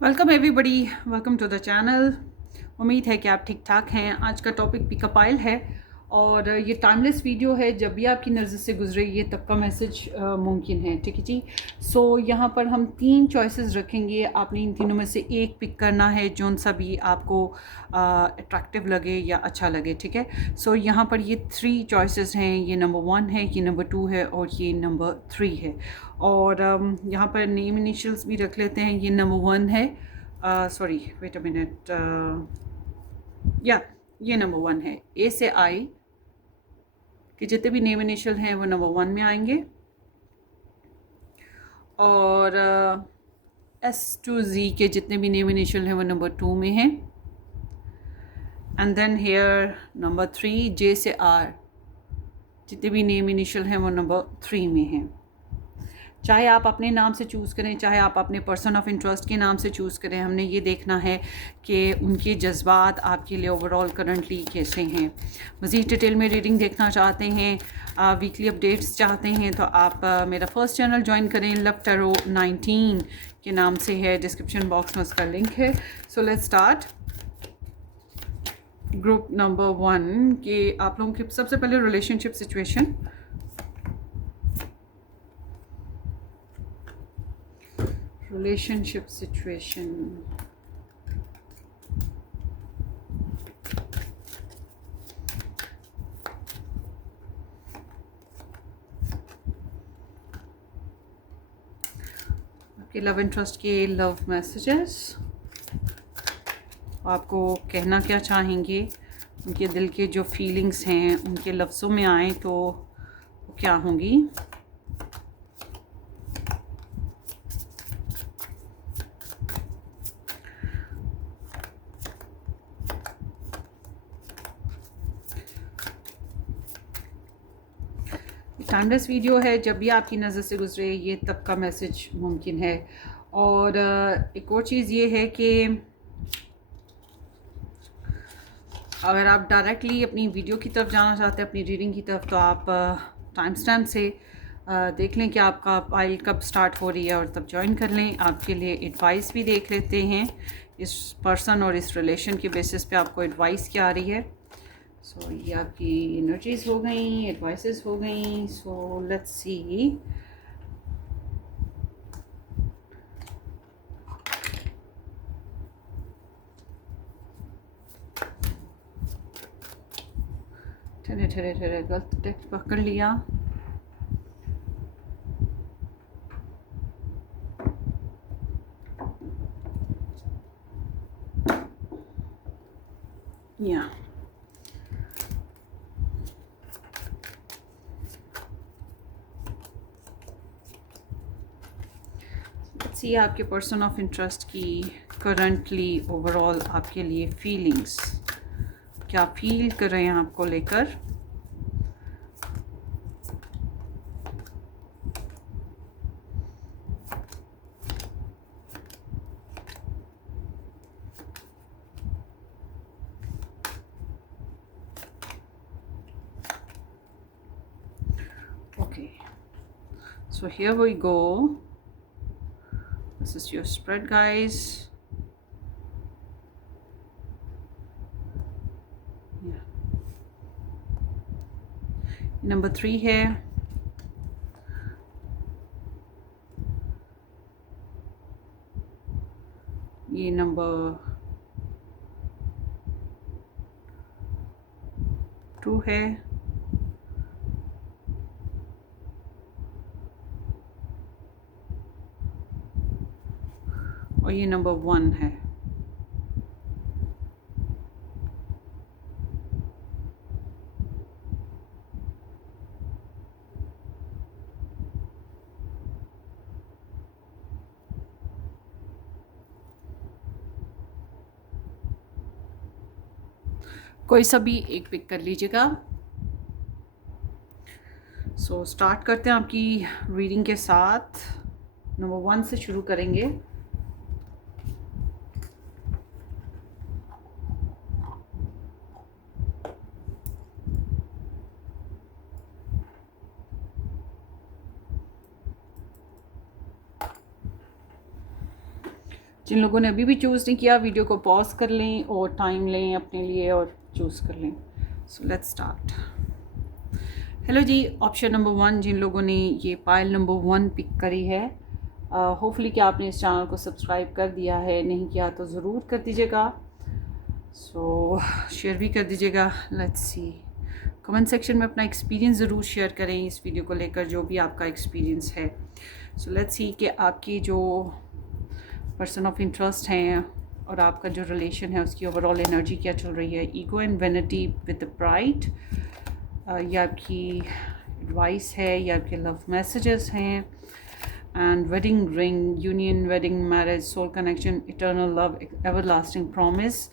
Welcome everybody, welcome to the channel. उम्मीद है कि आप ठीक ठाक हैं। आज का टॉपिक पिकअप आइल है और ये टाइमलेस वीडियो है। जब भी आपकी नज़र से गुजरे ये तब का मैसेज मुमकिन है। ठीक है जी। यहाँ पर हम 3 चॉइसेस रखेंगे। आपने इन तीनों में से एक पिक करना है, जोन सा भी आपको अट्रैक्टिव लगे या अच्छा लगे। ठीक है। यहाँ पर ये 3 चॉइसेस हैं। ये नंबर 1 है, ये नंबर 2 है और ये नंबर 3 है। और यहाँ पर नेम इनिशियल्स भी रख लेते हैं। ये नंबर 1 है, सॉरी वेट अ मिनट, या ये नंबर 1 है। ए से आई कि जितने भी नेम इनिशियल हैं वो नंबर 1 में आएंगे और एस टू जी के जितने भी नेम इनिशियल हैं वो नंबर 2 में हैं। एंड देन हेयर नंबर 3 जे से आर जितने भी नेम इनिशियल हैं वो नंबर 3 में हैं। चाहे आप अपने नाम से चूज़ करें, चाहे आप अपने पर्सन ऑफ इंटरेस्ट के नाम से चूज़ करें, हमने ये देखना है कि उनके जज्बात आपके लिए ओवरऑल करंटली कैसे हैं। मज़ीद डिटेल में रीडिंग देखना चाहते हैं, वीकली अपडेट्स चाहते हैं, तो आप मेरा फर्स्ट चैनल ज्वाइन करें। लव टैरो 19 के नाम से है, डिस्क्रिप्शन बॉक्स में उसका लिंक है। सो लेट्स स्टार्ट। ग्रुप नंबर 1 के आप लोगों की सबसे पहले रिलेशनशिप सिचुएशन। Relationship situation. आपके लव इंटरेस्ट के लव मैसेजेस, आपको कहना क्या चाहेंगे, उनके दिल के जो फीलिंग्स हैं उनके लफ्ज़ों में आए तो वो क्या होंगी। टाइमलेस वीडियो है, जब भी आपकी नज़र से गुजरे ये तब का मैसेज मुमकिन है। और एक और चीज़ ये है कि अगर आप डायरेक्टली अपनी वीडियो की तरफ जाना चाहते हैं, अपनी रीडिंग की तरफ, तो आप टाइम स्टैम्प से देख लें कि आपका फाइल कब स्टार्ट हो रही है और तब ज्वाइन कर लें। आपके लिए एडवाइस भी देख लेते हैं, इस पर्सन और इस रिलेशन के बेसिस पे आपको एडवाइस क्या आ रही है। ये आपकी एनर्जीज हो गई, एडवाइसेस हो गई। Let's see. ठहरे ठहरे ठहरे, गलत टेक्स्ट पकड़ लिया। या सी आपके पर्सन ऑफ इंटरेस्ट की करंटली ओवरऑल आपके लिए फीलिंग्स क्या फील कर रहे हैं आपको लेकर। Okay, so here we go. This is your spread, guys. Yeah. Number 3 है, ये नंबर 2 है, और ये नंबर 1 है। कोई सा भी एक पिक कर लीजिएगा। स्टार्ट करते हैं आपकी रीडिंग के साथ। नंबर 1 से शुरू करेंगे। जिन लोगों ने अभी भी चूज़ नहीं किया, वीडियो को पॉज कर लें और टाइम लें अपने लिए और चूज़ कर लें। So let's start. हेलो जी, ऑप्शन नंबर 1 जिन लोगों ने ये पायल नंबर 1 पिक करी है, होपफुली कि आपने इस चैनल को सब्सक्राइब कर दिया है, नहीं किया तो ज़रूर कर दीजिएगा। सो शेयर भी कर दीजिएगा। लेट्स सी, कमेंट सेक्शन में अपना एक्सपीरियंस ज़रूर शेयर करें इस वीडियो को लेकर, जो भी आपका एक्सपीरियंस है। सो लेट्स सी कि आपकी जो पर्सन ऑफ इंटरेस्ट हैं और आपका जो रिलेशन है उसकी ओवरऑल एनर्जी क्या चल रही है। Ego and vanity with pride, या आपकी एडवाइस है, या आपके लव मैसेजेस हैं। And wedding ring, union, wedding, marriage, soul connection, eternal love, everlasting promise.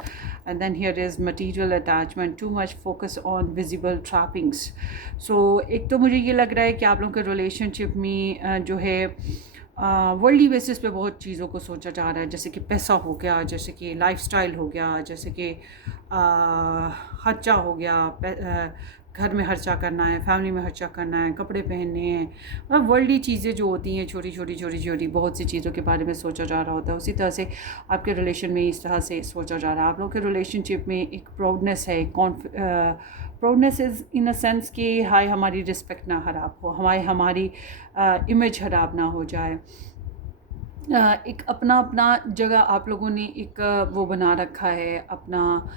And then here is material attachment, too much focus on visible trappings. So एक तो मुझे ये लग रहा है कि आप लोगों के रिलेशनशिप में जो है वर्ल्डली बेसिस पे बहुत चीज़ों को सोचा जा रहा है, जैसे कि पैसा हो गया, जैसे कि लाइफस्टाइल हो गया, जैसे कि खर्चा हो गया, घर में खर्चा करना है, फैमिली में खर्चा करना है, कपड़े पहनने हैं, मतलब वर्ल्डली चीज़ें जो होती हैं, छोटी छोटी बहुत सी चीज़ों के बारे में सोचा जा रहा होता है। उसी तरह से आपके रिलेशन में इस तरह से सोचा जा रहा है। आप लोगों के रिलेशनशिप में एक प्राउडनेस है, proudness is in a sense कि हाय हमारी रिस्पेक्ट ना ख़राब हो, हमारी इमेज ख़राब ना हो जाए। एक अपना जगह आप लोगों ने एक वो बना रखा है, अपना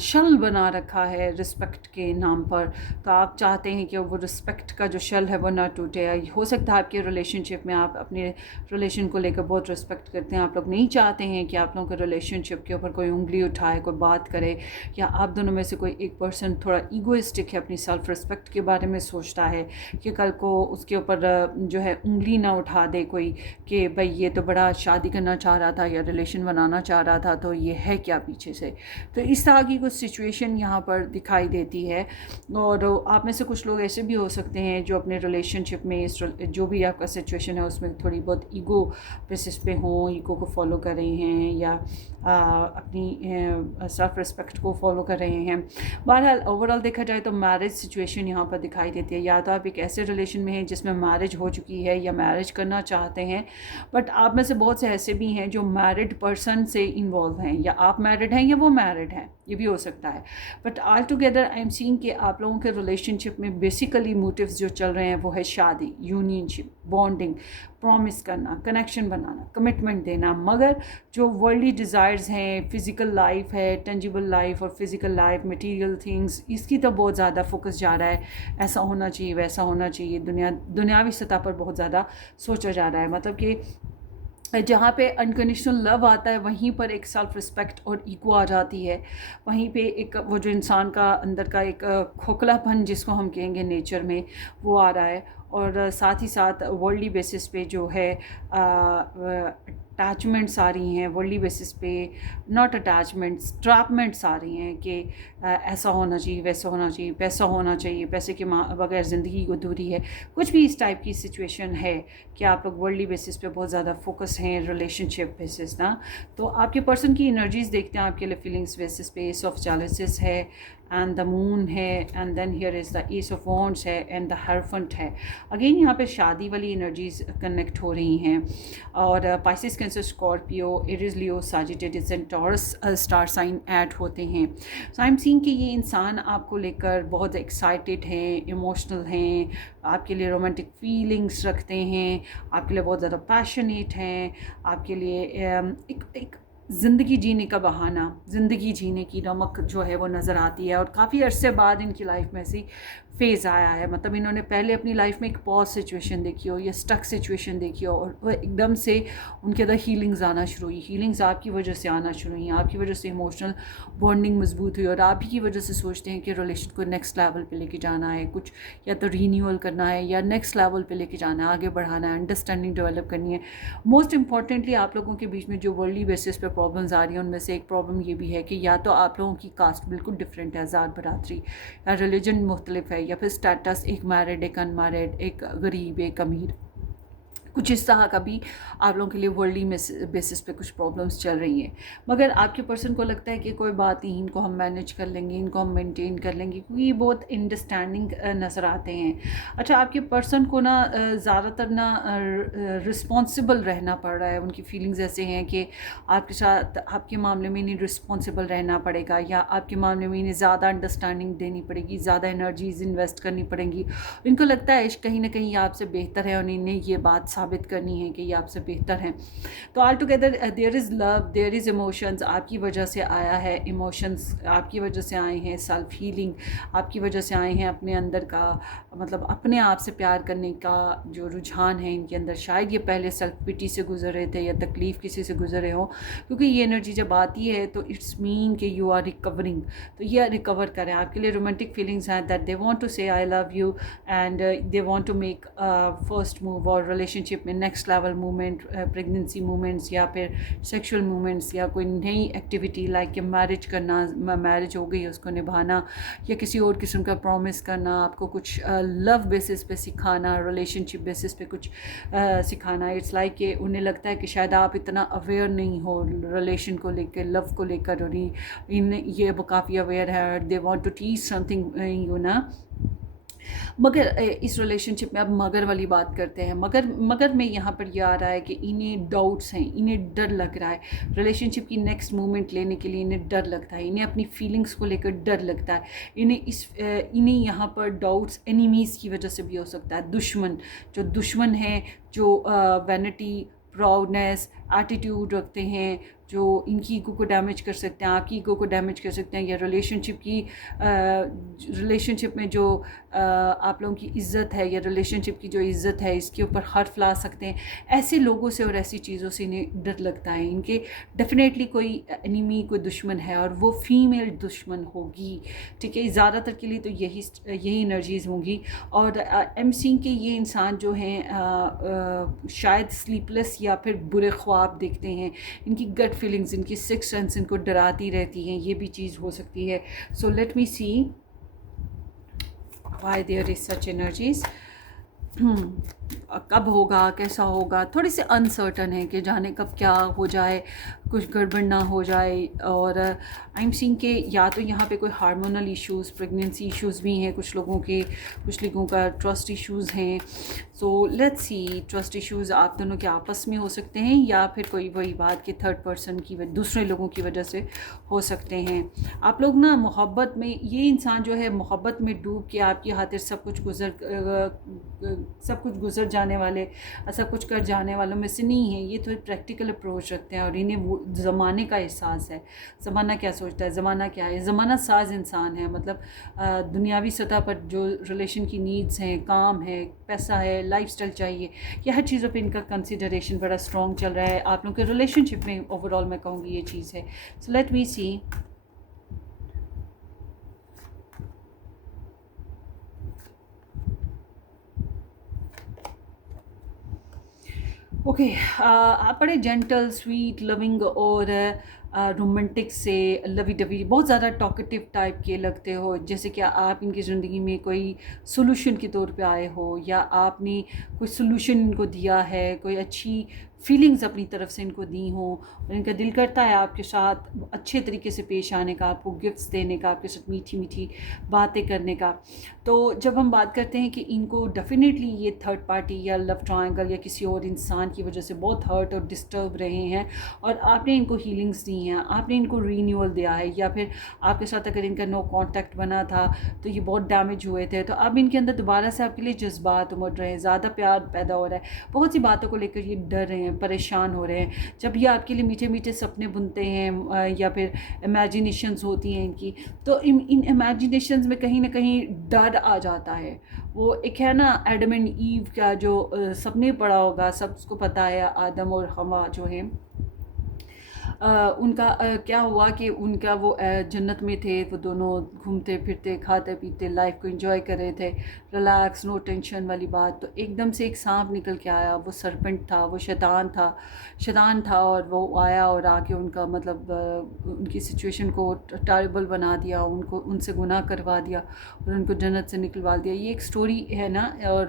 शल बना रखा है रिस्पेक्ट के नाम पर। तो आप चाहते हैं कि वो रिस्पेक्ट का जो शल है वो ना टूटे। हो सकता है आपके रिलेशनशिप में आप अपने रिलेशन को लेकर बहुत रिस्पेक्ट करते हैं, आप लोग नहीं चाहते हैं कि आप लोगों के रिलेशनशिप के ऊपर कोई उंगली उठाए, कोई बात करे, या आप दोनों में से कोई एक पर्सन थोड़ा ईगोइस्टिक है, अपनी सेल्फ रिस्पेक्ट के बारे में सोचता है कि कल को उसके ऊपर जो है उंगली ना उठा दे कोई, कि भाई ये तो बड़ा शादी करना चाह रहा था या रिलेशन बनाना चाह रहा था, तो ये है क्या पीछे से। तो इस तरह की कुछ सिचुएशन यहाँ पर दिखाई देती है। और आप में से कुछ लोग ऐसे भी हो सकते हैं जो अपने रिलेशनशिप में जो भी आपका सिचुएशन है उसमें थोड़ी बहुत ईगो बेसिस पे हों, ईगो को फॉलो कर रहे हैं, या अपनी सेल्फ रिस्पेक्ट को फॉलो कर रहे हैं। बहरहाल ओवरऑल देखा जाए तो मैरिज सिचुएशन यहाँ पर दिखाई देती है। या तो आप एक ऐसे रिलेशन में हैं जिसमें मैरिज हो चुकी है या मैरिज करना चाहते हैं, बट आप में से बहुत से ऐसे भी हैं जो मैरिड पर्सन से इन्वॉल्व हैं, या आप मैरिड हैं या वो मैरिड हैं, ये भी हो सकता है। But all together I am seeing कि आप लोगों के रिलेशनशिप में बेसिकली मोटिव्स जो चल रहे हैं वो है शादी, यूनियनशिप, बॉन्डिंग, प्रॉमिस करना, कनेक्शन बनाना, कमिटमेंट देना। मगर जो वर्ल्डली डिज़ायर्स हैं, फ़िज़िकल लाइफ है, टेंजिबल लाइफ और फिज़िकल लाइफ, मटेरियल थिंग्स, इसकी तो बहुत ज़्यादा फोकस जा रहा है। ऐसा होना चाहिए, वैसा होना चाहिए, दुनियावी सतह पर बहुत ज़्यादा सोचा जा रहा है। मतलब कि जहाँ पे अनकंडीशनल लव आता है वहीं पर एक सेल्फ रिस्पेक्ट और ईगो आ जाती है। वहीं पे एक वो जो इंसान का अंदर का एक खोखलापन जिसको हम कहेंगे नेचर में, वो आ रहा है। और साथ ही साथ वर्ल्डली बेसिस पे जो है अटैचमेंट्स आ रही हैं, वर्ल्डली बेसिस पे नॉट अटैचमेंट्स, ट्रैपमेंट्स आ रही हैं कि ऐसा होना चाहिए, वैसा होना चाहिए, पैसा होना चाहिए, पैसे के बगैर ज़िंदगी अधूरी है। कुछ भी इस टाइप की सिचुएशन है कि आप लोग वर्ल्डली बेसिस पे बहुत ज़्यादा फोकस हैं रिलेशनशिप बेसिस ना। तो आपके पर्सन की एनर्जीज़ देखते हैं आपके लिए फीलिंग्स बेसिस पे। एस ऑफ जेलसिस है, एंड द मून है, and then here is the ace of wands है, एंड द हरफंट है। अगेन यहाँ पे शादी वाली एनर्जीज कनेक्ट हो रही हैं। और Pisces, Cancer, Scorpio, Aries, Leo, Sagittarius and Taurus star sign add होते हैं। सो आई एम सीइंग कि ये इंसान आपको लेकर बहुत एक्साइटेड हैं, इमोशनल हैं, आपके लिए रोमांटिक फीलिंग्स रखते हैं, आपके लिए बहुत ज़्यादा पैशनेट हैं, आपके लिए एक ज़िंदगी जीने का बहाना, ज़िंदगी जीने की नमक जो है वो नज़र आती है। और काफ़ी अरसे बाद इनकी लाइफ में ऐसी फेज़ आया है। मतलब इन्होंने पहले अपनी लाइफ में एक पॉज सिचुएशन देखी हो या स्टक सिचुएशन देखी हो, और वो एकदम से उनके अंदर हीलिंग्स आना शुरू हुई। हीलिंग्स आपकी वजह से आना शुरू हुई, आपकी वजह से इमोशनल बॉन्डिंग मजबूत हुई, और आप ही की वजह से सोचते हैं कि रिलेशन को नेक्स्ट लेवल पे लेके जाना है, कुछ या तो रीन्यूअल करना है या नेक्स्ट लेवल पे लेके जाना है, आगे बढ़ाना है, अंडरस्टैंडिंग डेवलप करनी है। मोस्ट इंपॉर्टेंटली आप लोगों के बीच में जो वर्ल्डली बेसिस पे प्रॉब्लम्स आ रही हैं उनमें से एक प्रॉब्लम ये भी है कि या तो आप लोगों की कास्ट बिल्कुल डिफरेंट है, ज़ात बरादरी या रिलीजन मुख्तलिफ है, या फिर स्टेटस, एक मैरिड, एक अनमैरिड, एक गरीब, एक अमीर, कुछ इस तरह का भी आप लोगों के लिए वर्ल्डली बेसिस पे कुछ प्रॉब्लम्स चल रही हैं, मगर आपके पर्सन को लगता है कि कोई बात नहीं, इनको हम मैनेज कर लेंगे, इनको हम मेंटेन कर लेंगे, क्योंकि ये बहुत अंडरस्टैंडिंग नज़र आते हैं। अच्छा, आपके पर्सन को ना ज़्यादातर ना रिस्पॉन्सिबल रहना पड़ रहा है। उनकी फीलिंग्स ऐसे हैं कि आपके साथ, आपके मामले में इन्हें रिस्पॉन्सिबल रहना पड़ेगा, या आपके मामले में इन्हें ज़्यादा अंडरस्टैंडिंग देनी पड़ेगी, ज़्यादा एनर्जीज इन्वेस्ट करनी पड़ेंगी। इनको लगता है कहीं ना कहीं ये आपसे बेहतर है और इन्हें ये बात साबित करनी है कि ये आपसे बेहतर हैं। तो all together there is love, there is emotions, आपकी वजह से आया है इमोशंस, आपकी वजह से आए हैं सेल्फ हीलिंग, आपकी वजह से आए हैं अपने अंदर का, मतलब अपने आप से प्यार करने का जो रुझान है इनके अंदर। शायद ये पहले सेल्फ पिटी से गुजर रहे थे या तकलीफ़ किसी से गुजरे हो, क्योंकि ये एनर्जी जब आती है तो इट्स मीन कि यू आर रिकवरिंग। तो ये रिकवर करें, आपके लिए रोमांटिक फीलिंग्स हैं that they want to say I love you and they want to make first move और रिलेशनशिप में next level movement, pregnancy movements या फिर सेक्सुअल मूवमेंट्स, या कोई नई एक्टिविटी लाइक कि मैरिज करना, मैरिज हो गई उसको निभाना, या किसी और किस्म का प्रॉमिस करना, आपको कुछ लव बेसिस पे सिखाना, रिलेशनशिप बेसिस पे कुछ सिखाना। इट्स लाइक कि उन्हें लगता है कि शायद आप इतना अवेयर नहीं हो रिलेशन को लेकर, लव को लेकर, और ये वो काफ़ी अवेयर है। They want to teach something you ना। मगर इस रिलेशनशिप में अब मगर वाली बात करते हैं। मगर में यहाँ पर यह आ रहा है कि इन्हें डाउट्स हैं, इन्हें डर लग रहा है, रिलेशनशिप की नेक्स्ट मूवमेंट लेने के लिए इन्हें डर लगता है, इन्हें अपनी फीलिंग्स को लेकर डर लगता है। इन्हें यहाँ पर डाउट्स एनिमीज़ की वजह से भी हो सकता है। दुश्मन है, जो वैनिटी, प्राउडनेस, एटीट्यूड रखते हैं, जो इनकी ईगो को डैमेज कर सकते हैं, आपकी ईगो को डैमेज कर सकते हैं, या रिलेशनशिप में जो आप लोगों की इज़्ज़त है, या रिलेशनशिप की जो इज़्ज़त है, इसके ऊपर हर्फ ला सकते हैं। ऐसे लोगों से और ऐसी चीज़ों से इन्हें डर लगता है। इनके डेफिनेटली कोई एनिमी, कोई दुश्मन है, और वो फीमेल दुश्मन होगी, ठीक है। ज़्यादातर के लिए तो यही एनर्जीज़ होंगी। और एम सी के ये इंसान जो हैं शायद स्लीपलेस या फिर बुरे ख्वाब देखते हैं, इनकी गट फीलिंग्स, इनकी सिक्स सेंस इनको डराती रहती हैं, ये भी चीज़ हो सकती है। So let me see why there is such energies. कब होगा, कैसा होगा, थोड़ी सी अनसर्टन है कि जाने कब क्या हो जाए, कुछ गड़बड़ ना हो जाए। और आई एम सीइंग के या तो यहाँ पे कोई हार्मोनल इश्यूज़, प्रेगनेंसी इश्यूज़ भी हैं कुछ लोगों का ट्रस्ट इश्यूज़ हैं। So let's C, trust issues आप दोनों के आपस में हो सकते हैं, या फिर कोई वही बात कि थर्ड पर्सन की दूसरे लोगों की वजह से हो सकते हैं। आप लोग ना मोहब्बत में, ये इंसान जो है मोहब्बत में डूब के आपकी खातिर सब कुछ गुजर जाने वाले, सब कुछ कर जाने वालों में से नहीं है। ये थोड़ी प्रैक्टिकल अप्रोच रखते हैं, और इन्हें वो ज़माने का एहसास है। ज़माना क्या सोचता है, ज़माना क्या है, ज़माना साज इंसान है। मतलब दुनियावी सतह पर जो रिलेशन की नीड्स हैं, काम है, पैसा है, लाइफस्टाइल चाहिए, ये हर चीज़ों पे इनका कंसिडरेशन बड़ा स्ट्रॉन्ग चल रहा है। आप लोगों के रिलेशनशिप में ओवरऑल मैं कहूँगी ये चीज़ है। सो लेट मी सी। ओके, आप बड़े जेंटल, स्वीट, लविंग और रोमांटिक से लवी डवी, बहुत ज़्यादा टॉकेटिव टाइप के लगते हो, जैसे कि आप इनकी ज़िंदगी में कोई सोल्यूशन के तौर पे आए हो, या आपने कोई सोल्यूशन इनको दिया है, कोई अच्छी फीलिंग्स अपनी तरफ से इनको दी हों, और इनका दिल करता है आपके साथ अच्छे तरीके से पेश आने का, आपको गिफ्ट्स देने का, आपके साथ मीठी मीठी बातें करने का। तो जब हम बात करते हैं कि इनको डेफिनेटली ये थर्ड पार्टी या लव ट्रायंगल या किसी और इंसान की वजह से बहुत हर्ट और डिस्टर्ब रहे हैं, और आपने इनको हीलिंग्स दी हैं, आपने इनको रीन्यूअल दिया है, या फिर आपके साथ अगर इनका नो कांटेक्ट बना था तो ये बहुत डैमेज हुए थे, तो अब इनके अंदर दोबारा से आपके लिए जज्बात उमड़ रहे हैं, ज़्यादा प्यार पैदा हो रहा है, बहुत सी बातों को लेकर ये डर रहे हैं, परेशान हो रहे हैं। जब ये आपके लिए मीठे मीठे सपने बुनते हैं, या फिर इमेजिनेशंस होती हैं इनकी, तो इन इमेजिनेशंस में कहीं ना कहीं डर आ जाता है। वो एक है ना एडम एंड ईव का जो सपने पड़ा होगा, सबको पता है, आदम और हवा जो है, उनका क्या हुआ कि उनका वो जन्नत में थे, वो दोनों घूमते फिरते, खाते पीते, लाइफ को एंजॉय कर रहे थे, रिलैक्स, नो टेंशन वाली बात। तो एकदम से एक सांप निकल के आया, वो सरपेंट था, वो शैतान था, और वो आया और आके उनका मतलब उनकी सिचुएशन को टॉरेबल बना दिया, उनसे गुनाह करवा दिया और उनको जन्नत से निकलवा दिया। ये एक स्टोरी है ना। और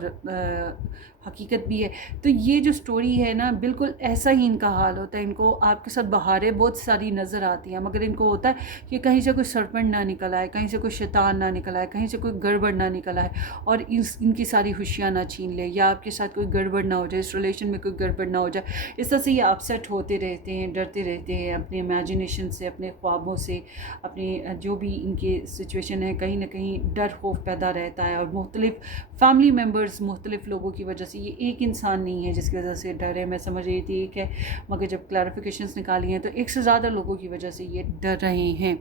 हकीकत भी है। तो ये जो स्टोरी है ना, बिल्कुल ऐसा ही इनका हाल होता है। इनको आपके साथ बहारें बहुत सारी नज़र आती हैं, मगर इनको होता है कि कहीं से कोई सरपंच ना निकल आए, कहीं से कोई शैतान ना निकल आए, कहीं से कोई गड़बड़ ना निकल आए और इनकी सारी खुशियाँ ना छीन ले, या आपके साथ कोई गड़बड़ ना हो जाए, इस रिलेशन में कोई गड़बड़ ना हो जाए। इस तरह से ये अपसेट होते रहते हैं, डरते रहते हैं अपने इमेजिनेशन से, अपने ख्वाबों से, अपने जो भी इनके सिचुएशन है, कहीं ना कहीं डर खौफ पैदा रहता है। और मुख्तलिफ फैमिली मेम्बर्स, मुख्तलिफ लोगों की वजह से, ये एक इंसान नहीं है जिसकी वजह से डर है। मैं समझ रही थी एक है, मगर जब क्लैरिफिकेशंस निकाली हैं तो एक से ज़्यादा लोगों की वजह से ये डर रहे हैं।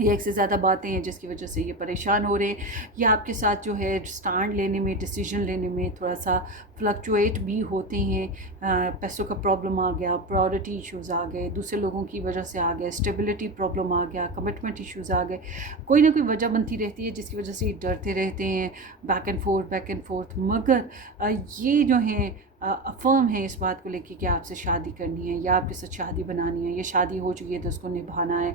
ये एक से ज़्यादा बातें हैं जिसकी वजह से ये परेशान हो रहे हैं। ये आपके साथ जो है स्टैंड लेने में, डिसीजन लेने में थोड़ा सा फ्लक्चुएट भी होते हैं। पैसों का प्रॉब्लम आ गया, प्रायोरिटी इश्यूज़ आ गए, दूसरे लोगों की वजह से आ गए, स्टेबिलिटी प्रॉब्लम आ गया, कमिटमेंट इश्यूज़ आ गए, कोई ना कोई वजह बनती रहती है जिसकी वजह से ये डरते रहते हैं, बैक एंड फोर्थ। मगर ये जो हैं अफर्म है इस बात को लेके कि आपसे शादी करनी है या आपके साथ शादी बनानी है, ये शादी हो चुकी है तो उसको निभाना है।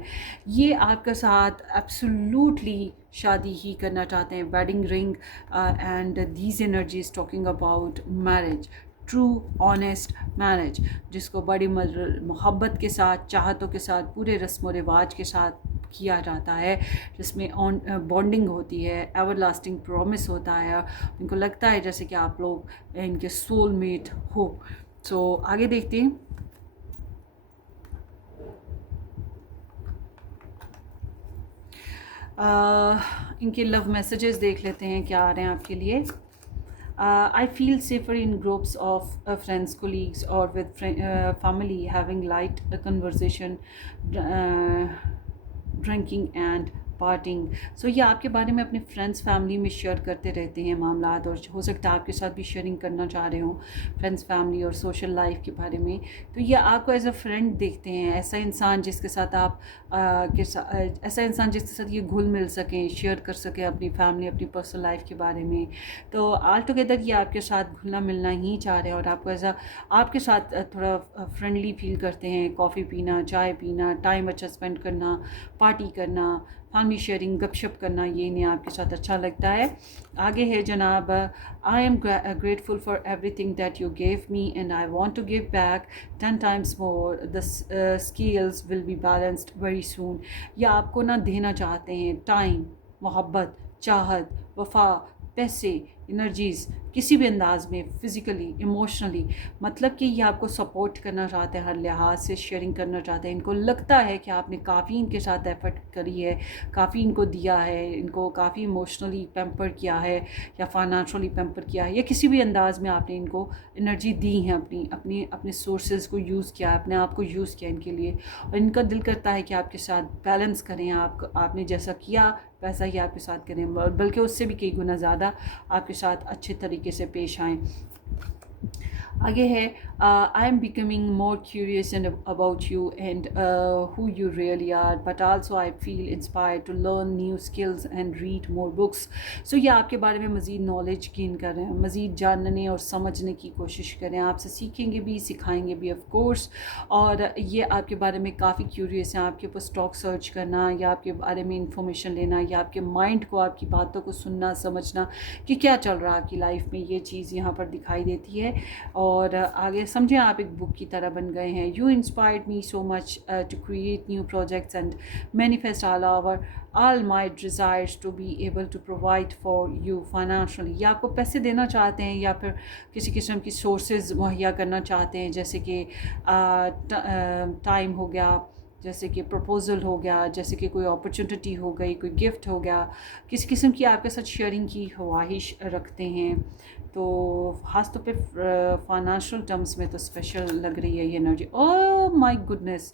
ये आपके साथ एब्सोल्युटली शादी ही करना चाहते हैं, wedding ring, and these energies talking about marriage, true honest marriage, जिसको बड़ी मोहब्बत के साथ, चाहतों के साथ, पूरे रस्म व रिवाज के साथ किया जाता है, जिसमें बॉन्डिंग होती है, एवर लास्टिंग प्रॉमिस होता है। इनको लगता है जैसे कि आप लोग इनके सोलमेट हो। सो आगे देखते हैं। इनके लव मैसेजेस देख लेते हैं क्या आ रहे हैं आपके लिए। I feel safer in groups of friends, colleagues, or with family, having light conversation, drinking and parting. So ये आपके बारे में अपने फ्रेंड्स फैमिली में शेयर करते रहते हैं मामलात, और हो सकता है आपके साथ भी शेयरिंग करना चाह रहे हो फ्रेंड्स फैमिली और सोशल लाइफ के बारे में। तो ये आपको एज अ फ्रेंड देखते हैं, ऐसा इंसान जिसके साथ आप ऐसा इंसान जिसके साथ ये घुल मिल सकें, शेयर कर सकें अपनी फैमिली, अपनी पर्सनल लाइफ के बारे में। तो ऑल टुगेदर ये आपके साथ घुलना मिलना ही चाह रहे हैं और आपको ऐसा आपके साथ थोड़ा फ्रेंडली फील करते हैं। कॉफ़ी पीना, चाय पीना, टाइम अच्छा स्पेंड करना, पार्टी करना, फैमिली शेयरिंग, गपशप करना, ये इन्हें आपके साथ अच्छा लगता है। आगे है जनाब, I am grateful for everything that you gave me and I want to give back 10 times more, the scales will be balanced very soon. या आपको ना देना चाहते हैं टाइम, मोहब्बत, चाहत, वफा, पैसे, एनर्जीज़, किसी भी अंदाज़ में, फ़िज़िकली, इमोशनली, मतलब कि ये आपको सपोर्ट करना चाहते हैं, हर लिहाज से शेयरिंग करना चाहते हैं। इनको लगता है कि आपने काफ़ी इनके साथ एफ़र्ट करी है, काफ़ी इनको दिया है, इनको काफ़ी इमोशनली पैम्पर किया है या फाइनेंशियली पैम्पर किया है, या किसी भी अंदाज़ में आपने इनको एनर्जी दी है, अपने सोर्सेज़ को यूज़ किया, अपने आप को यूज़ किया इनके लिए। और इनका दिल करता है कि आपके साथ बैलेंस करें, आपने जैसा किया वैसा ही आपके साथ करें, बल्कि उससे भी कई गुना ज़्यादा आपके साथ अच्छे तरीके से पेश आएँ। आगे है, I am becoming more curious and about you and who you really are, but also I feel inspired to learn new skills and read more books. So ये आपके बारे में मज़ीद नॉलेज गेन कर रहे हैं, मज़ीद जानने और समझने की कोशिश करें, आपसे सीखेंगे भी, सिखाएंगे भी ऑफ कोर्स। और ये आपके बारे में काफ़ी क्यूरियस हैं, आपके ऊपर स्टॉक सर्च करना, या आपके बारे में इंफॉर्मेशन लेना, या आपके माइंड को, आपकी बातों को सुनना, समझना कि क्या चल रहा है आपकी लाइफ में, ये चीज़ यहाँ पर दिखाई देती है। और आगे समझें आप एक बुक की तरह बन गए हैं। You inspired me so much to create new projects and manifest all my desires to be able to provide for you financially। या आपको पैसे देना चाहते हैं या फिर किसी किस्म की सोर्सेज मुहैया करना चाहते हैं, जैसे कि टाइम हो गया, जैसे कि प्रपोज़ल हो गया, जैसे कि कोई अपॉर्चुनिटी हो गई, कोई गिफ्ट हो गया, किसी किस्म की आपके साथ शेयरिंग की ख्वाहिश रखते हैं। तो ख़ास तौर पे फाइनेंशियल टर्म्स में तो स्पेशल लग रही है ये energy. Oh my goodness,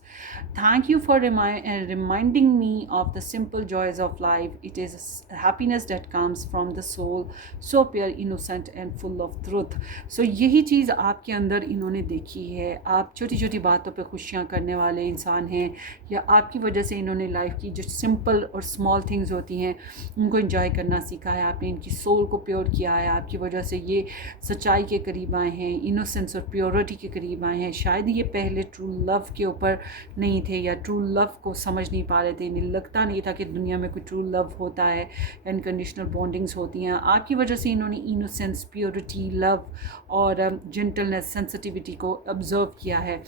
thank you for reminding me of the simple joys of life. It is happiness that comes from the soul, so pure, innocent and full of truth. So यही चीज़ आपके अंदर इन्होंने देखी है। आप छोटी छोटी बातों पे खुशियाँ करने वाले इंसान हैं, या आपकी वजह से इन्होंने लाइफ की जो सिंपल और स्मॉल थिंग्स होती हैं उनको एंजॉय करना सीखा है। आपने इनकी सोल को प्योर किया है, आपकी वजह से ये सच्चाई के करीब आए हैं, इनोसेंस और प्योरिटी के करीब आए हैं। शायद ये पहले ट्रू लव के ऊपर नहीं थे या ट्रू लव को समझ नहीं पा रहे थे, इन्हें लगता नहीं था कि दुनिया में कोई ट्रू लव होता है, अनकंडीशनल बॉन्डिंग्स होती हैं। आपकी वजह से इन्होंने इनोसेंस, प्योरिटी, लव और जेंटलनेस, सेंसिटिविटी को ऑब्जर्व किया है।